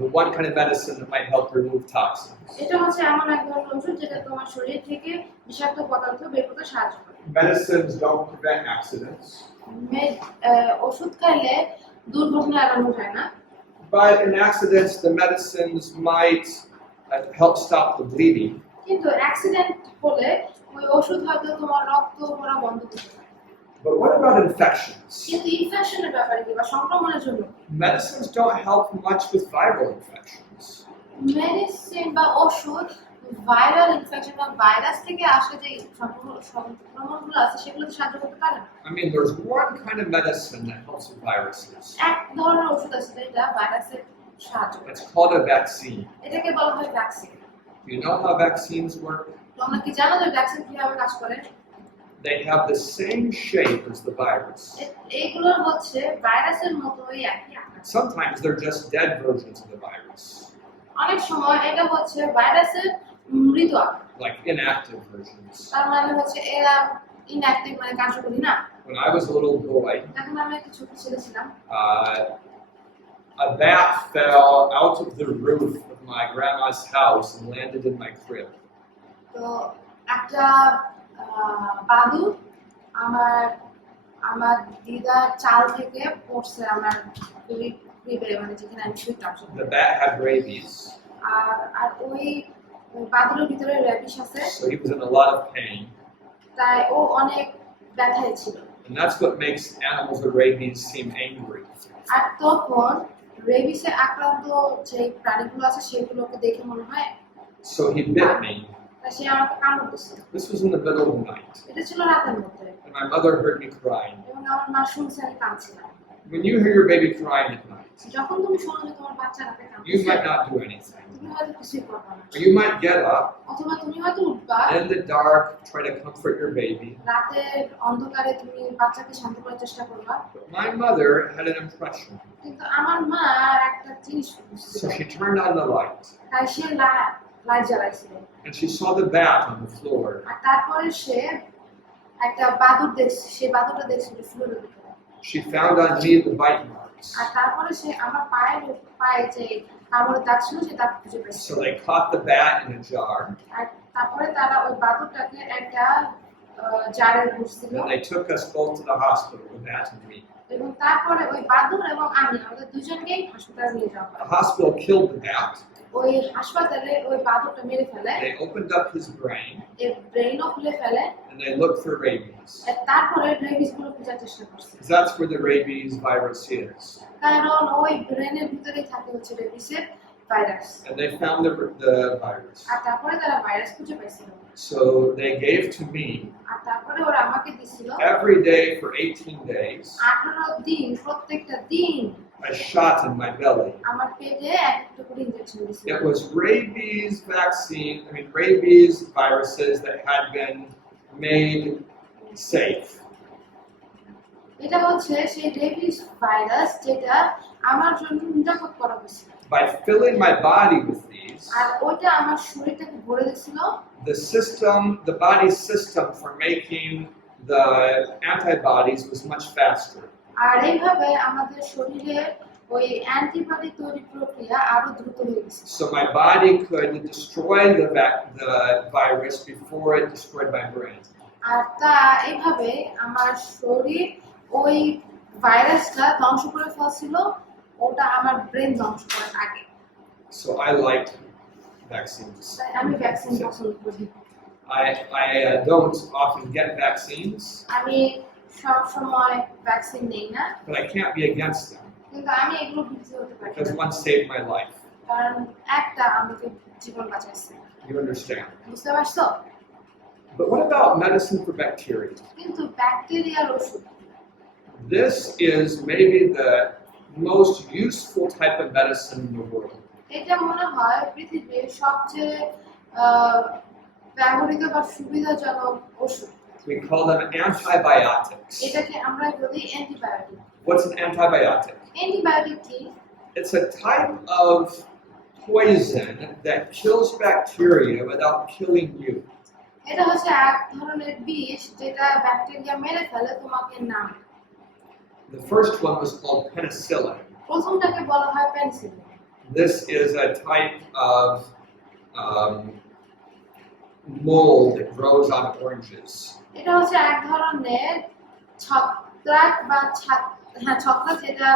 the one kind of medicine that might help remove toxins. এটা হচ্ছে এমন এক ধরনের ওষুধ যেটা তোমার শরীর থেকে বিষাক্ত পদার্থ বের করতে সাহায্য করে। Medicines don't prevent accidents, ওষুধ খাইলে দুর্ঘটনা এড়ানো যায় না, but in accidents, the medicines might help stop the bleeding. কিন্তু অ্যাক্সিডেন্ট হলে ওই ওষুধ হয়তো তোমার রক্ত পড়া বন্ধ করতে পারে। But what about infections? কিন্তু ইনফেকশনের ব্যাপারে কি বা সংক্রমণের জন্য Medicines don't help much with viral infections. Medicine বা ওষুধ ভাইরাল ইনফেকশন বা ভাইরাস থেকে আসে যে সংক্রমণগুলো আছে সেগুলোতে সাহায্য করতে পারে না। I mean, there's one kind of medicine that helps with viruses. এক ধরনের ওষুধ আছে যেটা ভাইরাসের সাহায্য করে, It's called a vaccine. এটাকে বলা হয় vaccine. You know how vaccines work? তোমরা কি জানো যে ভ্যাকসিন কিভাবে কাজ করে? They have the same shape as the virus. এইগুলো হচ্ছে ভাইরাসের মতোই একই আকার। Sometimes they're just dead versions of the virus, অনেক সময় এটা হচ্ছে ভাইরাসের মৃত আকার, like inactive versions. তার মানে হচ্ছে এরা ইনঅ্যাক্টিভ মানে কার্যকরী না। When I was a little boy, যখন আমি একটা ছোট ছেলে ছিলাম a bat fell out of the roof of my grandma's house and landed in my crib. তো একটা বাদুড় আমার দিদার চাল থেকে পড়ছে আমার ক্রিবে মানে যেখানে আমি শুইতাম। The bat had rabies, আর ওই বাদুড়ের ভিতরে র্যাবিস আছে, so he was in a lot of pain. তাই ও অনেক ব্যথায় ছিল। And that's what makes animals with rabies seem angry. আর তখন রেবিসে আক্রান্ত যে প্রাণীগুলো আছে সেগুলোকে দেখে মনে হয় So he bit me. তাই সে আমাকে কামড় দিচ্ছে। This was in the middle of the night, এটা ছিল রাতের মধ্যে and my mother heard me crying. এবং আমার মা শুনছে আমি কাঁদছিলাম। When you hear your baby crying at night, যখন তুমি শোনো যে তোমার বাচ্চা রাতে you কাঁদছে might not do anything. তুমি হয়তো কিছুই করবে না, Or you might get up অথবা তুমি হয়তো উঠবা and in the dark try to comfort your baby. রাতের অন্ধকারে তুমি বাচ্চাকে শান্ত করার চেষ্টা করবা। But my mother had an impression, কিন্তু আমার মা একটা জিনিস বুঝছিল, so she turned on the light তাই সে লাইট জ্বালাইছিল and she saw the bat on the floor. আর তারপরে সে একটা বাদুড় দেখছে, সে বাদুড়টা দেখছিল ফ্লোরের ভিতরে। She found on me the bite marks. আর তারপরে সে আমার পায়ে যে কামড়ের দাগ ছিল সে দাগ খুঁজে পেয়েছে। So they caught the bat in a jar আর তারপরে তারা ওই বাদুড়টাকে একটা জারে ভরছিল and they took us both to the hospital, the bat and me. এবং তারপরে ওই বাদুড় এবং আমি আমাদের দুজনকেই হাসপাতালে নিয়ে যাওয়া হয়। The hospital killed the bat. ওই হাসপাতালে ওই বাদুড়টা মেরে ফেলে, They opened up his brain এর ব্রেইনও খুলে ফেলে, and they looked for rabies. আর তারপরে রেবিস গুলো খোঁজার চেষ্টা করছে, Because that's where the rabies virus is. কারণ ওই ব্রেনের ভিতরেই থাকে হচ্ছে রেবিসের virus, and they found the virus. আর তারপরে তারা ভাইরাস খুঁজে পাইছিল, So they gave to me আর তারপরে ওরা আমাকে দিছিল every day for 18 days 18 দিন, প্রত্যেকটা দিন a shot in my belly. আমার পেটে একটা করে ইনজেকশন দিছিল। It was rabies vaccine, rabies viruses that had been made safe. এটা হচ্ছে সেই রেবিস ভাইরাস যেটা আমার জন্য নিরাপদ করা হয়েছিল, By filling my body with these, আর ওইটা আমার শরীরটাকে ভরে দিছিল। the body's system for making the antibodies was much faster. আর এইভাবে আমাদের শরীরে ওই অ্যান্টিবডি তৈরি প্রক্রিয়া আরো দ্রুত হয়ে গেছে। So my body could destroy the virus before it destroyed my brain. আর তা এইভাবে আমার শরীর ওই ভাইরাসটা ধ্বংস করে ফেলছিল, ওটা আমার ব্রেন ধ্বংস করার আগে। So I liked vaccines. তাই আমি ভ্যাকসিন পছন্দ করি। I don't often get vaccines, আমি সব সময় ভ্যাকসিন নেই না, but I can't be against them কিন্তু আমি এগুলো বিরোধী হতে পারি because না, one saved my life. কারণ একটা আমাকে জীবন বাঁচাইছে। You understand? বুঝতে পারছো? But what about medicine for bacteria? কিন্তু ব্যাকটেরিয়ার ওষুধ, This is maybe the most useful type of medicine in the world. এটা মনে হয় পৃথিবীর সবচেয়ে ব্যবহৃত বা সুবিধাজনক ওষুধ। We call them antibiotics. এটাকে আমরা বলি antibiotic. What's an antibiotic? Antibiotic কি? It's a type of poison that kills bacteria without killing you. এটা হচ্ছে এক ধরনের বিষ যেটা ব্যাকটেরিয়া মেরে ফেলে তোমাকে না। The first one was called penicillin. প্রথমটাকে বলা হয় penicillin. This is a type of mold that grows on oranges. এটা হচ্ছে এক ধরনের ছত্রাক বা ছত্রাক যেটা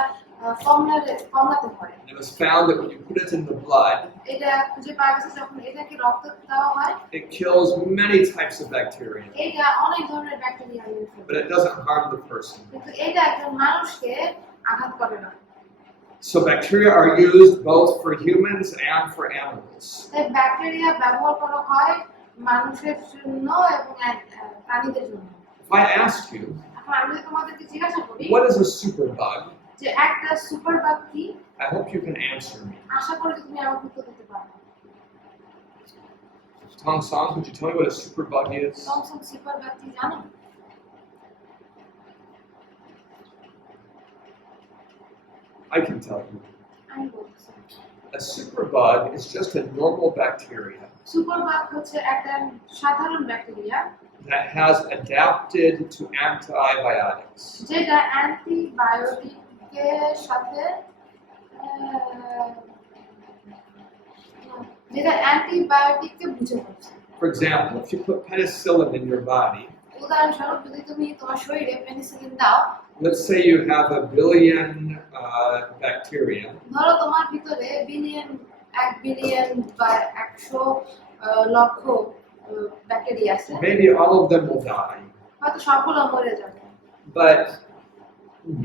কমলাতে হয়। And it was found that when you put it in the blood, এটা খুঁজে পাওয়া গেছে যখন এটাকে রক্ত দেওয়া হয়, it kills many types of bacteria, এটা অনেক ধরনের ব্যাকটেরিয়া মেরে ফেলে, but it doesn't harm the person. কিন্তু এটা একজন মানুষকে আঘাত করে না। So bacteria are used both for humans and for animals. তাই ব্যাকটেরিয়া ব্যবহার করা হয় মানুষের জন্য এবং প্রাণীদের জন্য। If I ask you, এখন আমি যদি তোমাদেরকে জিজ্ঞাসা করি what is a superbug? যে একটা সুপারবাগ কি, I hope you can answer me. আশা করি যে তুমি আমাকে উত্তর দিতে পারবে। Tong Song, could you tell me what a superbug is? Thomson superbug কি জানো? I can tell you. আমি বলতেছি, A superbug is just a normal bacteria superbug হচ্ছে একটা সাধারণ bacteria that has adapted to antibiotics. যেটা অ্যান্টিবায়োটিকের সাথে যেটা অ্যান্টিবায়োটিককে বুঝে পড়ছে। For example, if you put penicillin in your body, উদাহরণস্বরূপ যদি তুমি তোমার শরীরে পেনিসিলিন দাও, let's say you have 1 billion bacteria, ধরো তোমার ভিতরে 1 বিলিয়ন বা 100 লক্ষ ব্যাকটেরিয়া আছে, maybe all of them will die, হয়তো সবগুলো মরে যাবে, but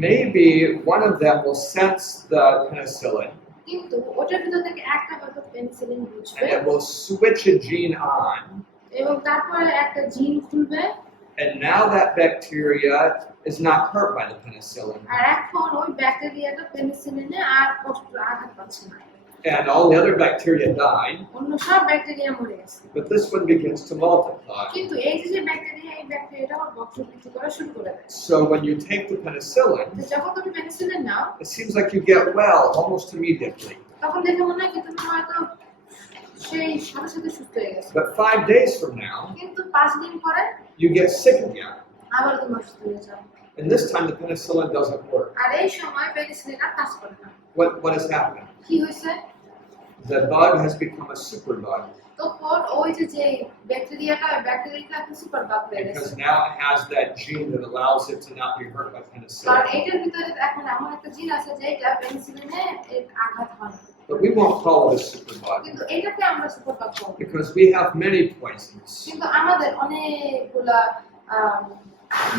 maybe one of them will sense the penicillin কিন্তু ওটার ভিতর থেকে একটা হয়তো পেনিসিলিন বুঝবে and it will switch a gene on, এবং তারপরে একটা জিন খুলবে, and now that bacteria is not hurt by the penicillin, আর এখন ওই ব্যাকটেরিয়াটা পেনিসিলিনে আর আঘাত পাচ্ছে না, and all the other bacteria die, অন্য সব ব্যাকটেরিয়া মরে গেছে, but this one begins to multiply. কিন্তু এই যে ব্যাকটেরিয়া, এই ব্যাকটেরিয়াটা আবার বংশবৃদ্ধি করা শুরু করে দেয়। So when you take the penicillin, তো যখন তুমি পেনিসিলিন নাও, it seems like you get well almost immediately. তখন দেখে মনে হয় কি তুমি হয়তো সেই সাথে সাথে সুস্থ হয়ে গেছে, But 5 days from now, কিন্তু 5 দিন পরে you get sick again. আবার তুমি অসুস্থ হয়ে যাও, And this time the penicillin doesn't work. আর এই সময় পেনিসিলিন আর কাজ করে না। What has happened? কি হয়েছে? The bug has become a superbug তখন ওই যে ব্যাকটেরিয়াটা এখন সুপারবাগ হয়ে গেছে, because now it has that gene that allows it to not be hurt by কারণ penicillin. এটার ভিতরে এখন এমন একটা জিন আছে যেটা পেনিসিলিনে আঘাত হয় না, But we won't call it a superbug কিন্তু এটাকে আমরা সুপারবাগ বলবো, because we have many poisons. কিন্তু আমাদের অনেকগুলা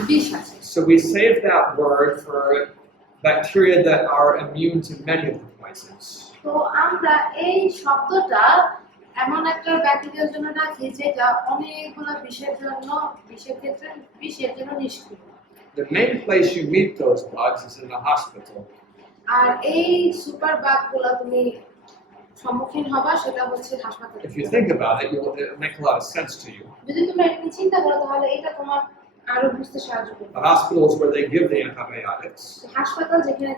বিষ আছে। So we save that word for bacteria that are immune to many of the poisons. তো আমরা এই শব্দটা এমন একটা ব্যাকটেরিয়ার জন্য রাখি যেটা অনেকগুলো বিষের ক্ষেত্রে বিষের জন্য নিষ্ক্রিয়। The main place you meet those bugs is in the hospital. আর এই সুপার বাগগুলো তুমি সম্মুখীন হবা সেটা হচ্ছে হাসপাতালে। If you think about it, it'll make a lot of sense to you. যদি তুমি একটু চিন্তা করো তাহলে এটা তোমার আরো বুঝতে সাহায্য করবে। The hospital is where they give the antibiotics. হাসপাতাল যেখানে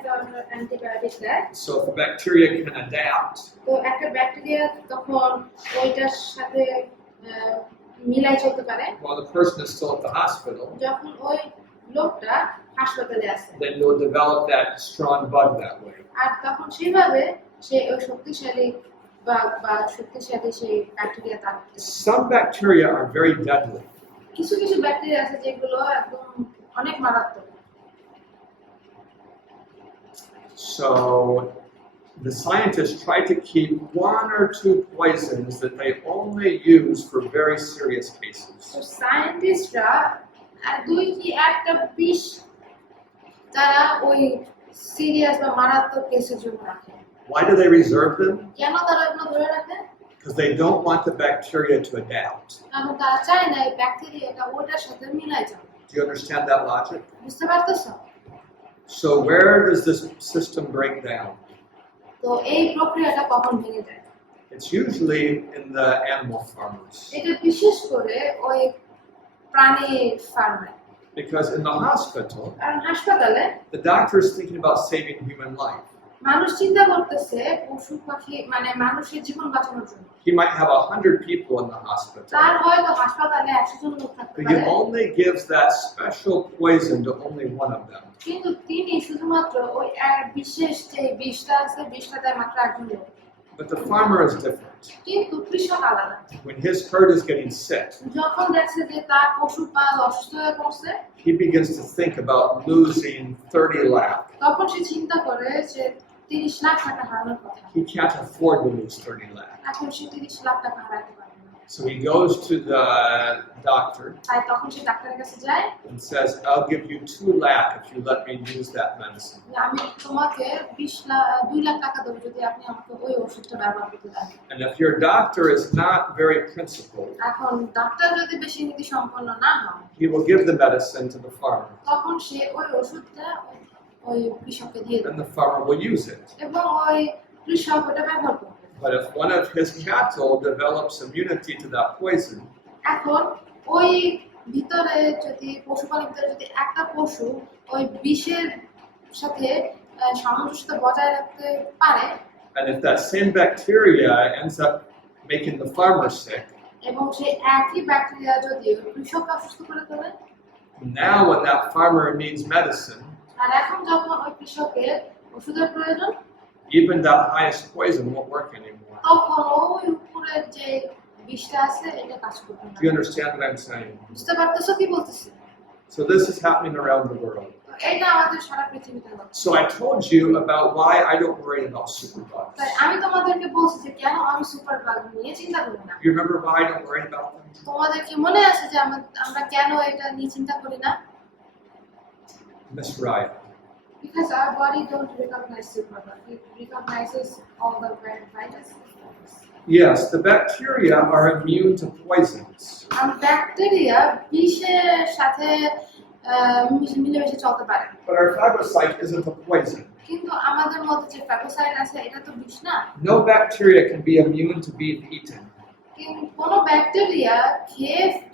অ্যান্টিবায়োটিক দেয়, So if the bacteria can adapt, তো একটা ব্যাকটেরিয়া তখন ওইটার সাথে মিলাই চলতে পারে। while the person is still at the hospital, যখন ওই লোকটা হাসপাতালে আছে, then you'll develop that strong bug that way. আর তখন সেইভাবে সে ওই শক্তিশালী বা শক্তিশালী সেই ব্যাকটেরিয়া তার। Some bacteria are very deadly. কিছু কিছু ব্যাকটেরিয়া আছে যেগুলো একদম অনেক মারাত্মক। So the scientists try to keep one or two poisons that they only use for very serious cases. তো সায়েন্টিস্টরা দুই কি একটা বিষ তারা ওই সিরিয়াস বা মারাত্মক কেসের জন্য রাখে। Why do they reserve them? কেন তারা এগুলো ধরে রাখে? Because they don't want the bacteria to adapt. কারণ তারা চায় না এই ব্যাকটেরিয়াটা ওটার সাথে মিলাই যাবে। Do you understand that logic? বুঝতে পারতেছো? So where does this system break down? তো এই প্রক্রিয়াটা কখন ভেঙে যায়? It's usually in the animal farmers. এটা বিশেষ করে ওই প্রাণী ফার্মে। Because in the hospital, কারণ হাসপাতালে the doctor is thinking about saving human life. মানুষ চিন্তা করতেছে পশু পাখি মানে মানুষের জীবন বাঁচানোর জন্য। He might have 100 people in the hospital, তার হয়তো হাসপাতালে 100 জন লোক থাকতে but he পারে, only gives that special poison to only one of them. কিন্তু তিনি শুধুমাত্র ওই বিশেষ যে বিষটা আছে বিষটা দেয় মাত্র একজন লোক। But the farmer is different. কিন্তু কৃষক আলাদা। When his herd is getting sick, যখন দেখছে যে তার পশুপাল অসুস্থ হয়ে পড়ছে, he begins to think about losing 30 lakh. তখন সে চিন্তা করে যে 30 লাখ টাকা হারানোর কথা। He can't afford to lose 30 lakh. এখন সে 30 লাখ টাকা হারাতে পারবে না। So he goes to the doctor তাই তখন সে ডাক্তারের কাছে যায়, and says, I'll give you 2 lakh if you let me use that medicine. যে আমি তোমাকে 2 লাখ টাকা দেবো যদি আপনি আমাকে ওই ওষুধটা ব্যবহার করতে দেন। And if your doctor is not very principled, এখন ডাক্তার যদি বেশি নীতি সম্পন্ন না হয়, he will give the medicine to the farmer, তখন সে ওই ওষুধটা ওই কৃষককে দিয়ে দেবে and the farmer will use it. এবং ওই কৃষক ওটা ব্যবহার করবে। But if one of his cattle develops immunity to that poison, এখন ওই ভিতরে যদি পশুপালনের ভিতরে যদি একটা পশু ওই বিষের সাথে সামঞ্জস্যতা বজায় রাখতে পারে, and if that same bacteria ends up making the farmer sick, এবং সেই একই ব্যাকটেরিয়া যদি ওই কৃষককে অসুস্থ করে তোলে, now when that farmer needs medicine, আর এখন যখন ওই কৃষকের ওষুধের প্রয়োজন, even that highest poison won't work anymore. তখন ওই উপরের যে বিষটা আছে এটা কাজ করবে না। Do you understand what I'm saying? বুঝতে পারতেছো কি বলতেছি? So this is happening around the world. এটা আমাদের সারা পৃথিবীতে হচ্ছে। So I told you about why I don't worry about superbugs. তাই আমি তোমাদেরকে বলছি যে কেন আমি সুপার বাগ নিয়ে চিন্তা করি না। You remember why I don't worry about them? তোমাদের কি মনে আছে যে আমরা কেন এটা নিয়ে চিন্তা করি না? Miss Ryan. Because our body don't recognize superbug. It recognizes all the viruses. Yes, the bacteria are immune to poisons. আর ব্যাকটেরিয়া বিষের সাথে মিলেমিশে চলতে পারে। But our phagocyte isn't a poison. কিন্তু আমাদের মধ্যে যে ফ্যাগোসাইট আছে এটা তো বিষ না। No bacteria can be immune to being eaten. কিন্তু কোনো ব্যাকটেরিয়া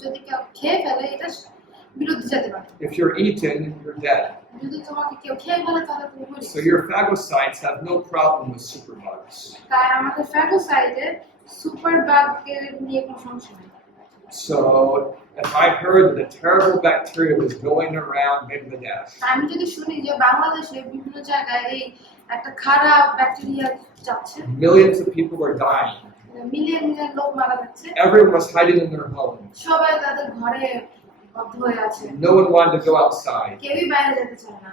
যদি কেউ খেয়ে ফেলে এটা বিরুদ্ধে যেতে পারে। If you're eaten, you're dead. যদি তোমাকে কেউ খেয়ে ফেলে তাহলে তুমি মরে So your phagocytes have no problem with superbugs. তাই আমাদের ফ্যাগোসাইটের সুপারবাগের নিয়ে কোনো সমস্যা নেই। So if I heard that a terrible bacteria was going around Bangladesh, আমি যদি শুনি যে বাংলাদেশে বিভিন্ন জায়গায় এই একটা খারাপ ব্যাকটেরিয়া যাচ্ছে, millions of people were dying, million million লোক মারা যাচ্ছে, everyone was hiding in their homes, সবাই তাদের ঘরে বদ্ধ হয়ে আছে, no one wanted to go outside, কেউই বাইরে যেতে চায় না,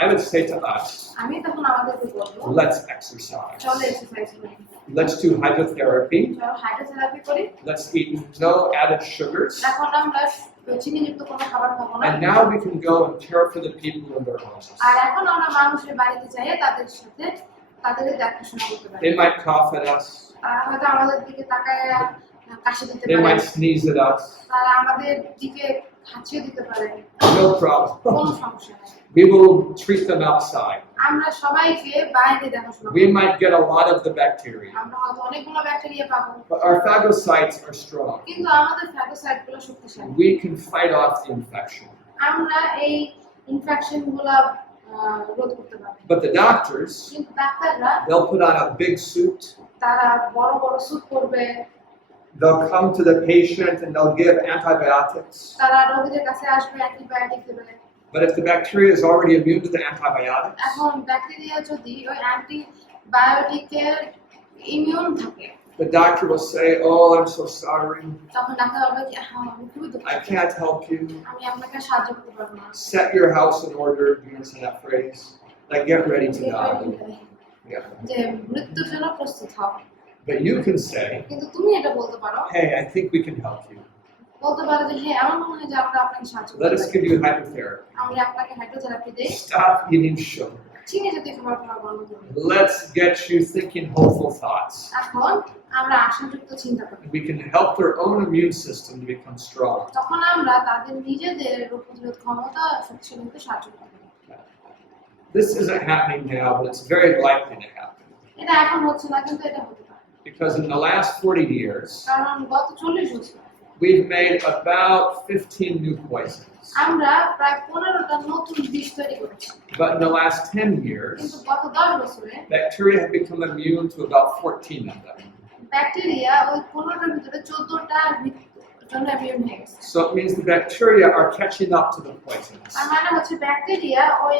I would say to us, আমি তখন আমাদেরকে বলবো let's exercise. চলো এক্সারসাইজ করি, Let's do hydrotherapy. চলো হাইড্রোথেরাপি করি, Let's eat no added sugars. এখন আমরা চিনিযুক্ত কোনো খাবার খাবো না, And now we can go and care for the people in their homes. আর এখন আমরা মানুষের বাড়িতে যাই তাদের সাথে তাদেরই দেখাশোনা করতে পারি। They might cough at us. তারা হয়তো আমাদের দিকে তাকায় কাশি দিতে They পারে, might sneeze at us. তারা আমাদের দিকে হাঁচিয়ে দিতে পারে, No কোনো problem. সমস্যা নেই। We will treat them outside. আমরা সবাইকে বাইরে দেখাশোনা We করি। might get a lot of the bacteria, আমরা হয়তো অনেকগুলো ব্যাকটেরিয়া পাবো, but our phagocytes are strong. কিন্তু আমাদের ফ্যাগোসাইটগুলো শক্তিশালী। We can fight off the infection. আমরা এই ইনফেকশনগুলো রোধ করতে পারি। But the doctors, কিন্তু ডাক্তাররা they'll put on a big suit. তারা বড় বড় স্যুট পরবে, They'll come to the patient and they'll give antibiotics. তারা রোগীদের কাছে আসবে, অ্যান্টিবায়োটিক দেবে। But if the bacteria is already immune to the antibiotics, এখন ব্যাকটেরিয়া যদি ওই অ্যান্টিবায়োটিকের ইমিউন থাকে, the doctor will say, "Oh, I'm so sorry. তখন ডাক্তার বলবে কি, হ্যাঁ আমি খুবই I দুঃখিত, can't help you. আমি আপনাকে সাহায্য করতে পারবো না। Set your house in order." Do you understand that phrase? Like, get ready to die. Yeah. যে মৃত্যুর জন্য প্রস্তুত হও। But you can say, কিন্তু তুমি এটা বলতে পারো, "Hey, I think we can help you. বলতে পারো যে হ্যাঁ আমার মনে হয় যে আমরা আপনাকে সাহায্য Let করতে us পারি, give you hypotherapy. আমরা আপনাকে হাইড্রোথেরাপি দেই, Stop eating sugar. চিনি জাতীয় খাবার বন্ধ করুন। Let's get you thinking hopeful thoughts. এখন আমরা আশাযুক্ত চিন্তা করি, We can help their own immune system to become strong." তখন আমরা তাদের নিজেদের রোগ প্রতিরোধ ক্ষমতা শক্তিশালী হতে সাহায্য করতে পারি। This isn't happening now, but it's very likely to happen. এটা এখন হচ্ছে না, কিন্তু এটা হতে পারে, Because in the last 40 years, কারণ গত 40 বছর we've made about 15 new poisons. আমরা প্রায় 15টা নতুন বিষ তৈরি করেছি, But in the last 10 কিন্তু years, গত 10 বছরে bacteria have become immune to about 14 of them. Bacteria ওই 15টার ভিতরে 14টার জন্য ইমিউন হয়ে গেছে। So it means the bacteria are catching up to the poisons. আর মানে হচ্ছে ব্যাকটেরিয়া ওই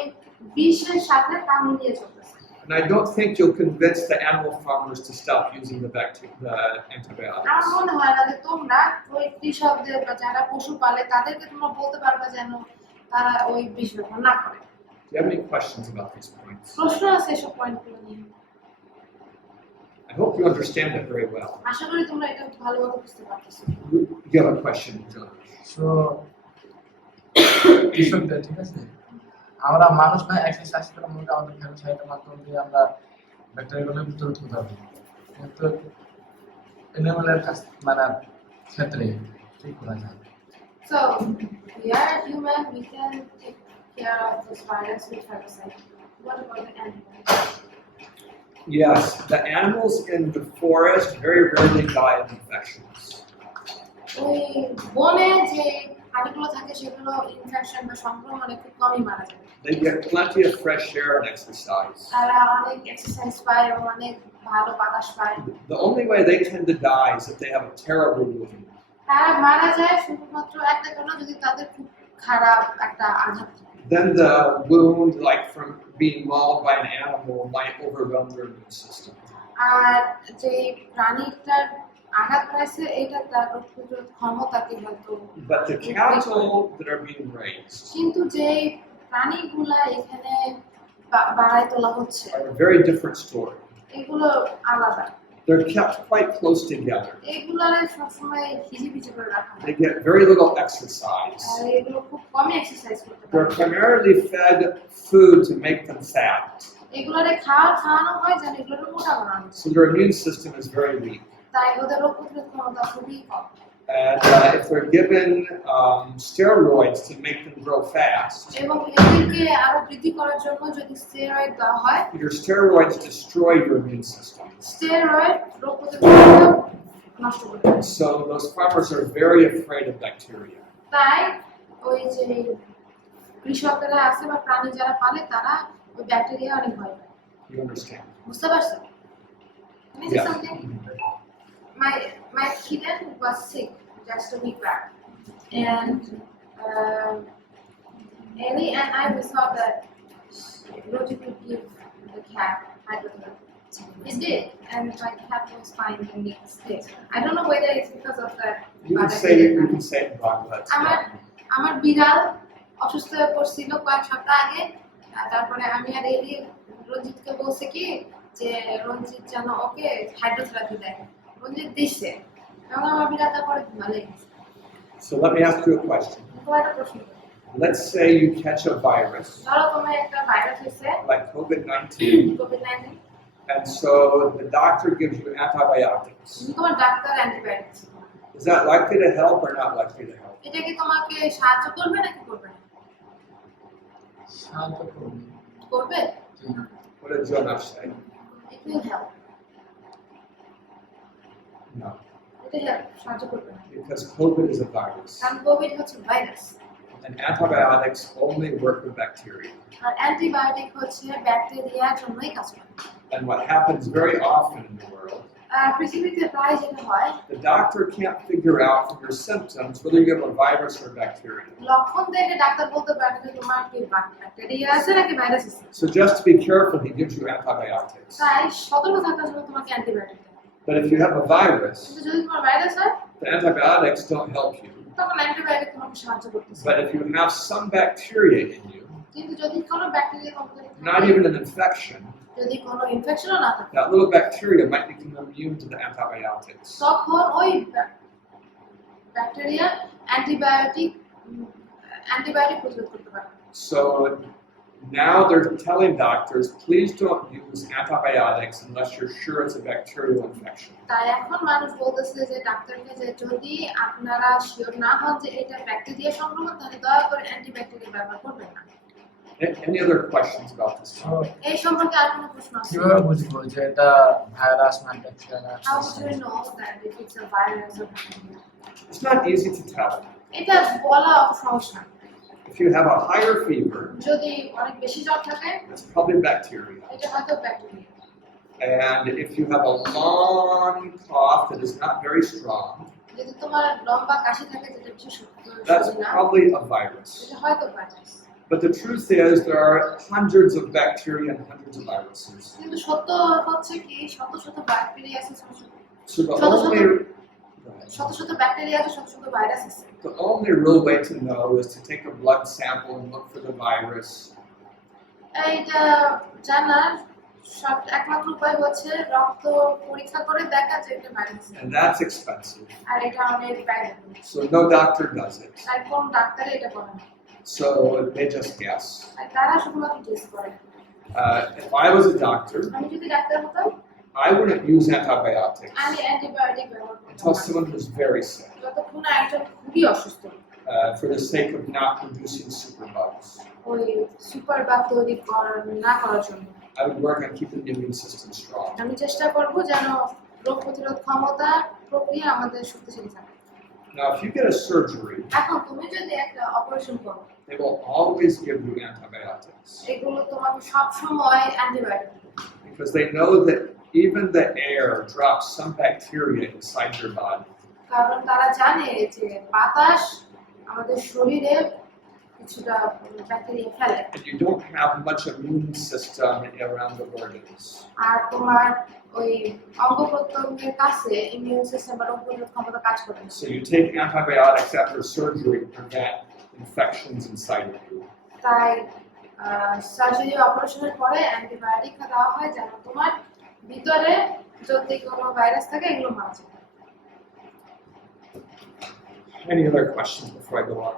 বিষের সাথে তাল মিলিয়ে চলতেছে। And I don't think you'll convince the animal farmers to stop using the আমার antibiotics. মনে হয় না যে তোমরা ওই কৃষকদের বা যারা পশু পালে তাদেরকে তোমরা বলতে পারবে যেন তারা ওই বিষ ব্যবহার না করে। Do you have any questions about these points? প্রশ্ন আছে এসব পয়েন্টগুলো নিয়ে, I hope you understand it very well. আশা করি তোমরা এটা ভালোভাবে বুঝতে পারতেছো। You have a question, John? So কৃষকদের, ঠিক আছে, আমরা মানুষ না এক্সারসাইজ করে মনে করি আমাদের ফ্যাগোসাইটের মাধ্যমে দিয়ে আমরা ব্যাকটেরিয়াগুলো প্রতিরোধ করতে পারবো, কিন্তু অ্যানিমালের মানে ক্ষেত্রে কি করা যায়? So, we are human, we can take care of this virus with phagocyte. What about the animals? Yes, the animals in the forest very rarely die of infections. ওই বনে যে প্রাণীগুলো থাকে সেগুলো ইনফেকশন বা সংক্রমণে খুব কমই মারা যায়। They get plenty of fresh air and exercise. তারা অনেক এক্সারসাইজ পায় এবং অনেক ভালো বাতাস পায়। The only way they tend to die is if they have a terrible wound. তারা মারা যায় শুধুমাত্র একটা কারণে, যদি তাদের খুব খারাপ একটা আঘাত থাকে। Then the wound, like from being mauled by an animal, might overwhelm their immune system. আর যে প্রাণীটার আঘাত পাইছে এটা তার রোগ প্রতিরোধ ক্ষমতাকে হয়তো। But the cattle that are being raised কিন্তু যে প্রাণীগুলা এখানে বাড়ায় তোলা হচ্ছে are a very different story. এগুলো আলাদা, They're kept quite close together. এগুলারে সবসময় হিজিবিজি করে রাখা হয়, They get very little exercise. আর এগুলো খুব কমই এক্সারসাইজ করতে They're পারে। primarily fed food to make them fat, এগুলারে খাওয়ানো হয় যেন এগুলোর মোটা বানানো যায়। so their immune system is very weak. তাই ওদের রোগ প্রতিরোধ ক্ষমতা খুবই কম। And if they're given steroids to make them grow fast, এবং এদেরকে আরো বৃদ্ধি করার জন্য যদি স্টেরয়েড দেওয়া হয়, your steroids destroy your immune system. Steroid রোগ প্রতিরোধ ক্ষমতা নষ্ট করে দেয়। So those farmers are very afraid of bacteria. তাই ওই যে কৃষকরা আছে বা প্রাণী যারা পালে তারা ওই ব্যাকটেরিয়া অনেক ভয় পায়। You understand? বুঝতে পারছো? Can I say Yeah. something? My kitten was sick just a week back, and Ellie and I we saw that Rosie could give the cat hydrotherapy. It did, and my cat was fine the next day. I don't know whether it's because of that. You can say it in Bangla. আমার বিড়াল অসুস্থ হয়ে পড়ছিল কয়েক সপ্তাহ আগে, তারপরে আমি আর এলি রঞ্জিতকে বলছে কি যে রঞ্জিত যেন ওকে হাইড্রোথেরাপি দেয়। রঞ্জিত দিচ্ছে এবং আমার বিড়ালটা পরে ভালো গেছে। So let me ask you a question. তোমার একটা প্রশ্ন করি। Let's say you catch a virus ধরো তোমার একটা ভাইরাস হয়েছে like COVID-19 COVID-19, And so the doctor gives you antibiotics. কিন্তু তোমার doctor antibiotic. Is that likely to help or not likely to help? এটা কি তোমাকে সাহায্য করবে নাকি করবে না? সাহায্য করবে। করবে? জি। What did Jonas say? It will help. No, এটা help, সাহায্য করবে না। because COVID is a virus. কারণ কোভিড হচ্ছে virus. And antibiotics only work with bacteria. আর অ্যান্টিবায়োটিক হচ্ছে ব্যাকটেরিয়ার জন্যই কাজ করে। And what happens very often in the world, পৃথিবীতে প্রায় যেটা হয়, the doctor can't figure out from your symptoms whether you have a virus or bacteria. লক্ষণ দেখে ডাক্তার বলতে পারে যে তোমার কি ব্যাকটেরিয়া আছে নাকি ভাইরাস আছে। So just to be careful, he gives you antibiotics. তাই সতর্ক থাকার জন্য তোমাকে অ্যান্টিবায়োটিক দেয়। But if you have a virus, কিন্তু যদি তোমার ভাইরাস হয়, the antibiotics don't help you. তখন অ্যান্টিবায়োটিক তোমাকে সাহায্য করতেছে। But if you have some bacteria in you, কিন্তু যদি কোনো ব্যাকটেরিয়া তোমার মধ্যে not থাকে, even an infection, যদি কোনো ইনফেকশনও না থাকে, that little bacteria might become immune to the antibiotics. তখন ওই ব্যাকটেরিয়া অ্যান্টিবায়োটিক প্রতিরোধ করতে পারে। So now they're telling doctors, please don't use antibiotics unless you're sure it's a bacterial infection. তাই এখন মানুষ বলতেছে যে ডাক্তারকে যে যদি আপনারা শিওর না হন যে এটা ব্যাকটেরিয়া সংক্রমণ তাহলে দয়া করে অ্যান্টিব্যাকটেরিয়াল ব্যবহার করবেন না। Any other questions about this? এই সম্পর্কে আর কোনো প্রশ্ন আছে? কিভাবে বুঝবো যে এটা ভাইরাস না ব্যাকটেরিয়া না? How do you know that if it's a virus or bacteria? It's not easy to tell. এটা বলা অত সহজ না। If you have a higher fever, যদি অনেক বেশি জ্বর থাকে, it's probably bacteria. এটা হয়তো bacteria. And if you have a long cough that is not very strong, যদি তোমার লম্বা কাশি থাকে যেটা বেশি that's সহজ না, probably a virus. এটা হয়তো virus. But the truth is there are hundreds of bacteria and hundreds of viruses. কিন্তু সত্য হচ্ছে কি শত শত ব্যাকটেরিয়া আছে, So শত ব্যাকটেরিয়া আছে, শত ভাইরাস আছে। the only real way to know is to take a blood sample and look for the virus. এইটা জানার একমাত্র উপায় হচ্ছে রক্ত পরীক্ষা করে দেখা যে এটা ভাইরাস। And that's expensive. আর এটা অনেক ব্যয়বহুল। So no doctor does it. তাই কোন ডাক্তার এটা করে না। So they just guess. আর তারা শুধুমাত্র টেস্ট করে। If I was a doctor, আমি যদি ডাক্তার হতাম, I wouldn't use antibiotics আমি অ্যান্টিবায়োটিক ব্যবহার করতাম until someone who's very sick, যতক্ষণ না একজন খুবই অসুস্থ, for the sake of not producing superbugs. ওই সুপার বাগ তৈরি না করার জন্য। I would work on keeping the immune system strong. আমি চেষ্টা করব যেন রোগ প্রতিরোধ ক্ষমতা প্রক্রিয়া আমাদের শক্তিশালী থাকে। Now, if you get a surgery, এখন তুমি যদি একটা অপারেশন করো, they will always give you antibiotics এগুলো তোমাকে সব সময় অ্যান্টিবায়োটিক দিবে, because they know that even the air drops some bacteria inside your body. কারণ তারা জানে যে বাতাস আমাদের শরীরে কিছুটা ব্যাকটেরিয়া ফেলে। And you don't have much immune system around the organs. আর তোমার ওই অঙ্গ প্রত্যঙ্গের কাছে ইমিউন সিস্টেম বা রোগ প্রতিরোধ ক্ষমতা কাজ করে না। So you take antibiotics after surgery to prevent infections inside of you. তাই সার্জারি অপারেশনের পরে অ্যান্টিবায়োটিক দেওয়া হয় যেন তোমার ভিতরে যদি কোনো ভাইরাস থাকে এগুলো মারা যায়। Any other questions before I go on?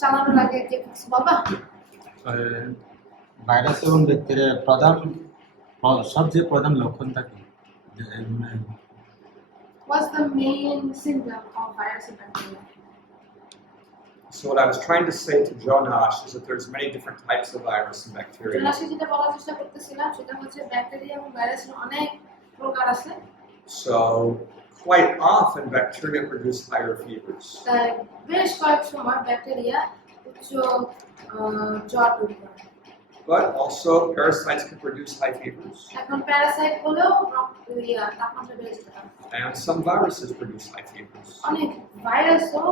চালানোর আগে যে কিছু বলবা? ভাইরাস এবং ব্যাকটেরিয়ার সবচেয়ে প্রধান লক্ষণ থাকে। What's the main symptom of virus and bacteria? So what I was trying to say to Jonas is that there's many different types of virus and bacteria. জোনাসে যেটা বলার চেষ্টা করতেছিলাম সেটা হচ্ছে ব্যাকটেরিয়া এবং ভাইরাসের অনেক প্রকার আছে। So quite often bacteria produce higher fevers. তাই বেশ কয়েক সময় ব্যাকটেরিয়া উচ্চ জ্বর তৈরি করে। But also parasites can produce high fevers. এখন প্যারাসাইট হলেও তাপমাত্রা বেড়ে যেতে পারে। And some viruses produce high fevers. অনেক ভাইরাসও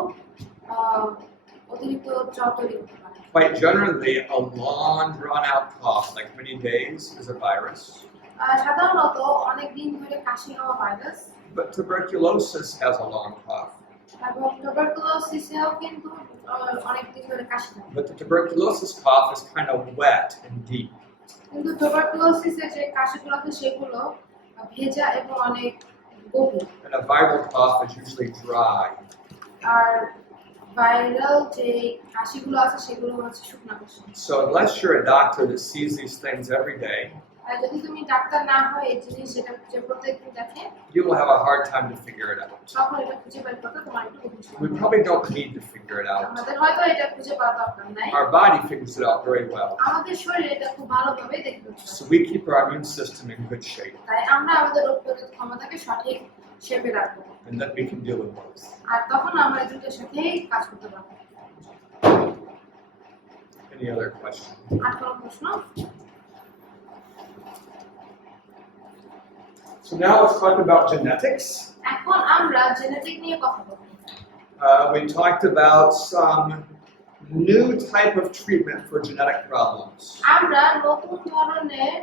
অতিরিক্ত জ্বর তৈরি করতে পারে। Quite generally, a long drawn-out cough, like many days, is a virus. সাধারণত অনেক দিন ধরে কাশি হওয়া virus. But tuberculosis has a long cough. এবং টিউবারকুলোসিসেও কিন্তু অনেক দিন ধরে কাশি থাকে। But the tuberculosis cough is kind of wet and deep. কিন্তু টিউবারকুলোসিসের যে কাশিগুলো আছে সেগুলো ভেজা এবং অনেক গভীর। And a viral cough is usually dry. আর ভাইরাল যে কাশিগুলো আছে সেগুলো হচ্ছে শুকনা কাশি। So unless you're a doctor that sees these things every day, আর যদি তুমি ডাক্তার না হয় এই জিনিস সেটা খুঁজে প্রত্যেকদিন দেখে you will have a hard time to figure it out. তখন এটা খুঁজে বের করতে তোমার একটু কঠিন We সময় probably don't need to figure it out. আমাদের হয়তো এটা খুঁজে পাওয়া দরকার নাই Our body figures it out very well. আমাদের শরীর এটা খুব ভালোভাবে দেখতে পাচ্ছে So we keep our immune system in good shape, তাই আমরা আমাদের রোগ প্রতিরোধ ক্ষমতাকে সঠিক শেপে রাখবো and then we can deal with both. আর তখন আমরা দুটোর সাথেই কাজ করতে পারবো Any other questions? আর কোনো প্রশ্ন So now let's talk about genetics. এখন আমরা জেনেটিক নিয়ে কথা বলবো We talked about some new type of treatment for genetic problems. আমরা নতুন ধরনের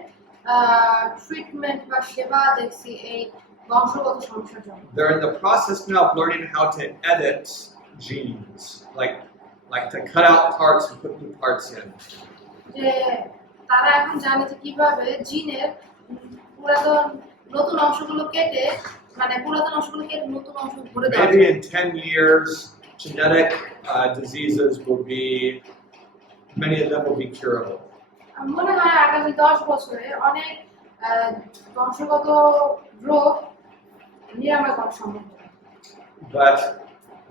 ট্রিটমেন্ট বা সেবা দেখছি এই বংশগত সমস্যার জন্য They're in the process now of learning how to edit genes, like to cut out parts and put new parts in. যে তারা এখন জানে যে কিভাবে জিনের পুরাতন নতুন অংশগুলো কেটে মানে পুরাতন অংশগুলো কেটে নতুন অংশ ভরে দেওয়া Maybe in 10 years, genetic diseases will be, many of them will be curable. মনে হয় আগামী 10 বছরে অনেক বংশগত রোগ নিরাময় করা সম্ভব হবে। But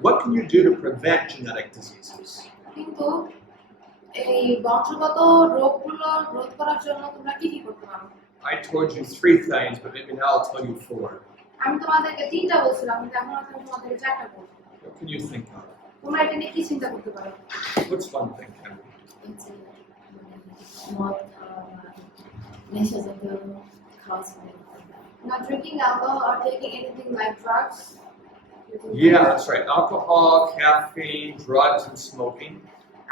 what can you do to prevent genetic diseases? কিন্তু এই বংশগত রোগগুলো রোধ করার জন্য তোমরা কি কি করতে পারো I told you 3 things, but maybe now I'll tell you 4. আমি তোমাদেরকে 3টা বলছিলাম কিন্তু এখন আমি তোমাদেরকে 4টা বলবো What can you think of? তোমরা এটা নিয়ে কি চিন্তা করতে পারো What's one thing, Ken? মদ খাওয়া নেশা জাতীয় খাওয়া ছেড়ে not drinking alcohol or taking anything like drugs Yeah, that's right. Alcohol, caffeine, drugs, and smoking.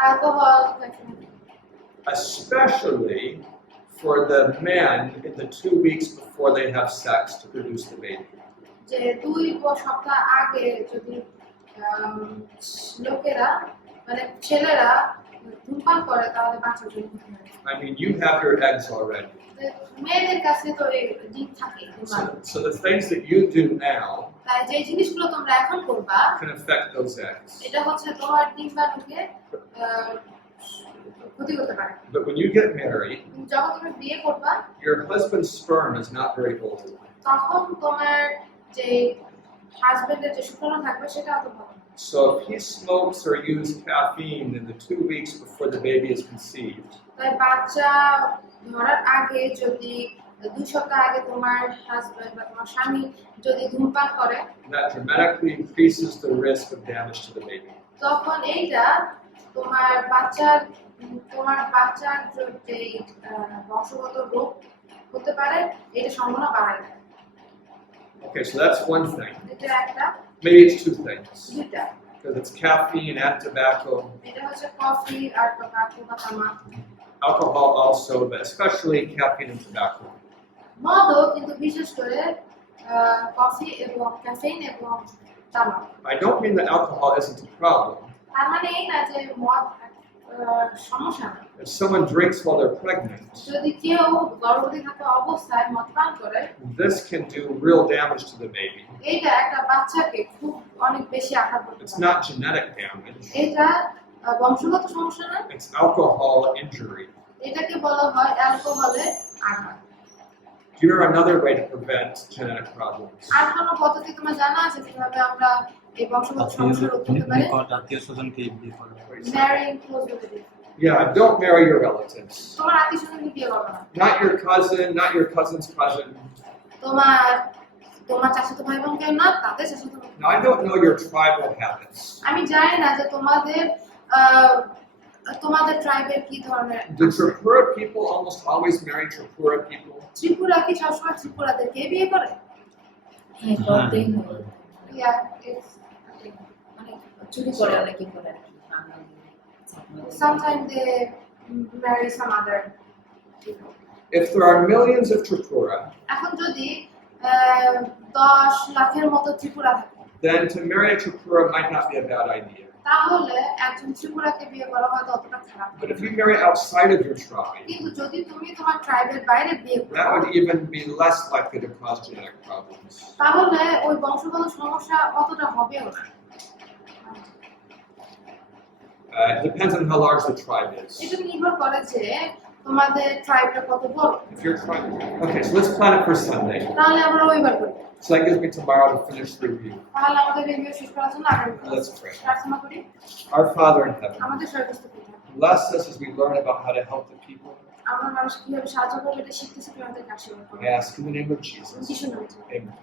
alcohol Especially for the men in the 2 weeks before they have sex to produce the baby. যে 2 সপ্তাহ আগে যদি লোকেরা মানে ছেলেরা ধূমপান করে তাহলে বাচ্চা জন্ম হয় I mean, you have your eggs already. মেয়েদের কাছে তো এই জিন থাকে So the things that you do now তাই যে জিনিসগুলো তোমরা এখন করবা can affect those eggs. এটা হচ্ছে তোমার ডিম্বাণুকে ক্ষতি করতে পারে But when you get married, যখন তুমি বিয়ে করবা your husband's sperm is not very old. তখন তোমার যে হাজবেন্ডের যে শুক্রাণু থাকবে সেটা অত ভালো না। So if he smokes or uses caffeine in the 2 weeks before the baby is conceived, তাই বাচ্চা ধরার আগে যদি 2 সপ্তাহ আগে তোমার হাজবেন্ড বা তোমার স্বামী যদি ধূমপান করে that dramatically increases the risk of damage to the baby. তখন এইটা তোমার বাচ্চার যে বংশগত রোগ হতে পারে এটা সম্ভাবনা বাড়ায় দেয় Okay, so that's one thing. এটা একটা Maybe it's 2 things. দুইটা Because it's caffeine and tobacco. এটা হচ্ছে কফি আর টোবাকো বা তামাক Alcohol also, but especially caffeine and tobacco. মদও কিন্তু বিশেষ করে কফি এবং ক্যাফেইন এবং তামাক I don't mean that alcohol isn't a problem. তার মানে এই না যে মদ সমস্যা না If someone drinks while they're pregnant, যদি কেউ গর্ভবতী থাকা অবস্থায় মদ পান করে this can do real damage to the baby. এইটা একটা বাচ্চাকে খুব অনেক বেশি আঘাত করতে It's পারে not genetic damage, এটা বংশগত সমস্যা না it's alcohol injury. এটাকে বলা হয় অ্যালকোহলের আঘাত Do you know another way to prevent genetic problems? আর কোনো পদ্ধতি তোমার জানা আছে কিভাবে আমরা এই বংশগত সমস্যা রোধ করতে পারি আত্মীয় স্বজনকে বিয়ে করা ম্যারিং close relative Yeah, don't marry your relatives. তোমার আত্মীয় স্বজনকে বিয়ে করবে না Not your cousin, not your cousin's cousin. তোমার চাচাতো ভাই বোনকে না তাদের চাচাতো ভাই Now, I don't know your tribal habits. আমি জানি না যে তোমাদের ট্রাইবের কি ধরনের Do Tripura people almost always marry Tripura people? Tripura কি সবসময় ত্রিপুরাদেরকে বিয়ে করে হ্যাঁ করতেই হবে ইয়া ইটস মানে চুরি করে অনেকে করে আর কি sometimes they marry some other people If there are millions of Tripura, এখন যদি 10 লাখের মতো ত্রিপুরা থাকে then to marry a Tripura might not be a bad idea. তাহলে একজন ত্রিপুরাকে বিয়ে করা হয়তো অতটা খারাপ But if you marry outside of your tribe, কিন্তু যদি তুমি তোমার ট্রাইবের বাইরে বিয়ে that করো would even be less likely to cause genetic problems. তাহলে ওই বংশগত সমস্যা অতটা হবেও না It depends on how large the tribe is. এটা নির্ভর করে যে তোমাদের ট্রাইবটা কত বড়? If you're trying, okay, so let's plan it for Sunday. তাহলে আমরা রবিবার করি। So that gives me tomorrow to finish the review. তাহলে আমাদের রিভিউ শেষ করার জন্য আগামীকাল Let's pray. প্রার্থনা করি। Our Father in heaven, আমাদের স্বর্গস্থ পিতা, bless us as we learn about how to help the people. আমরা মানুষকে কিভাবে সাহায্য করবো এটা শিখতেছি, তুমি আমাদেরকে আশীর্বাদ করো। I ask in the name of Jesus. যিশুর নামে। Amen.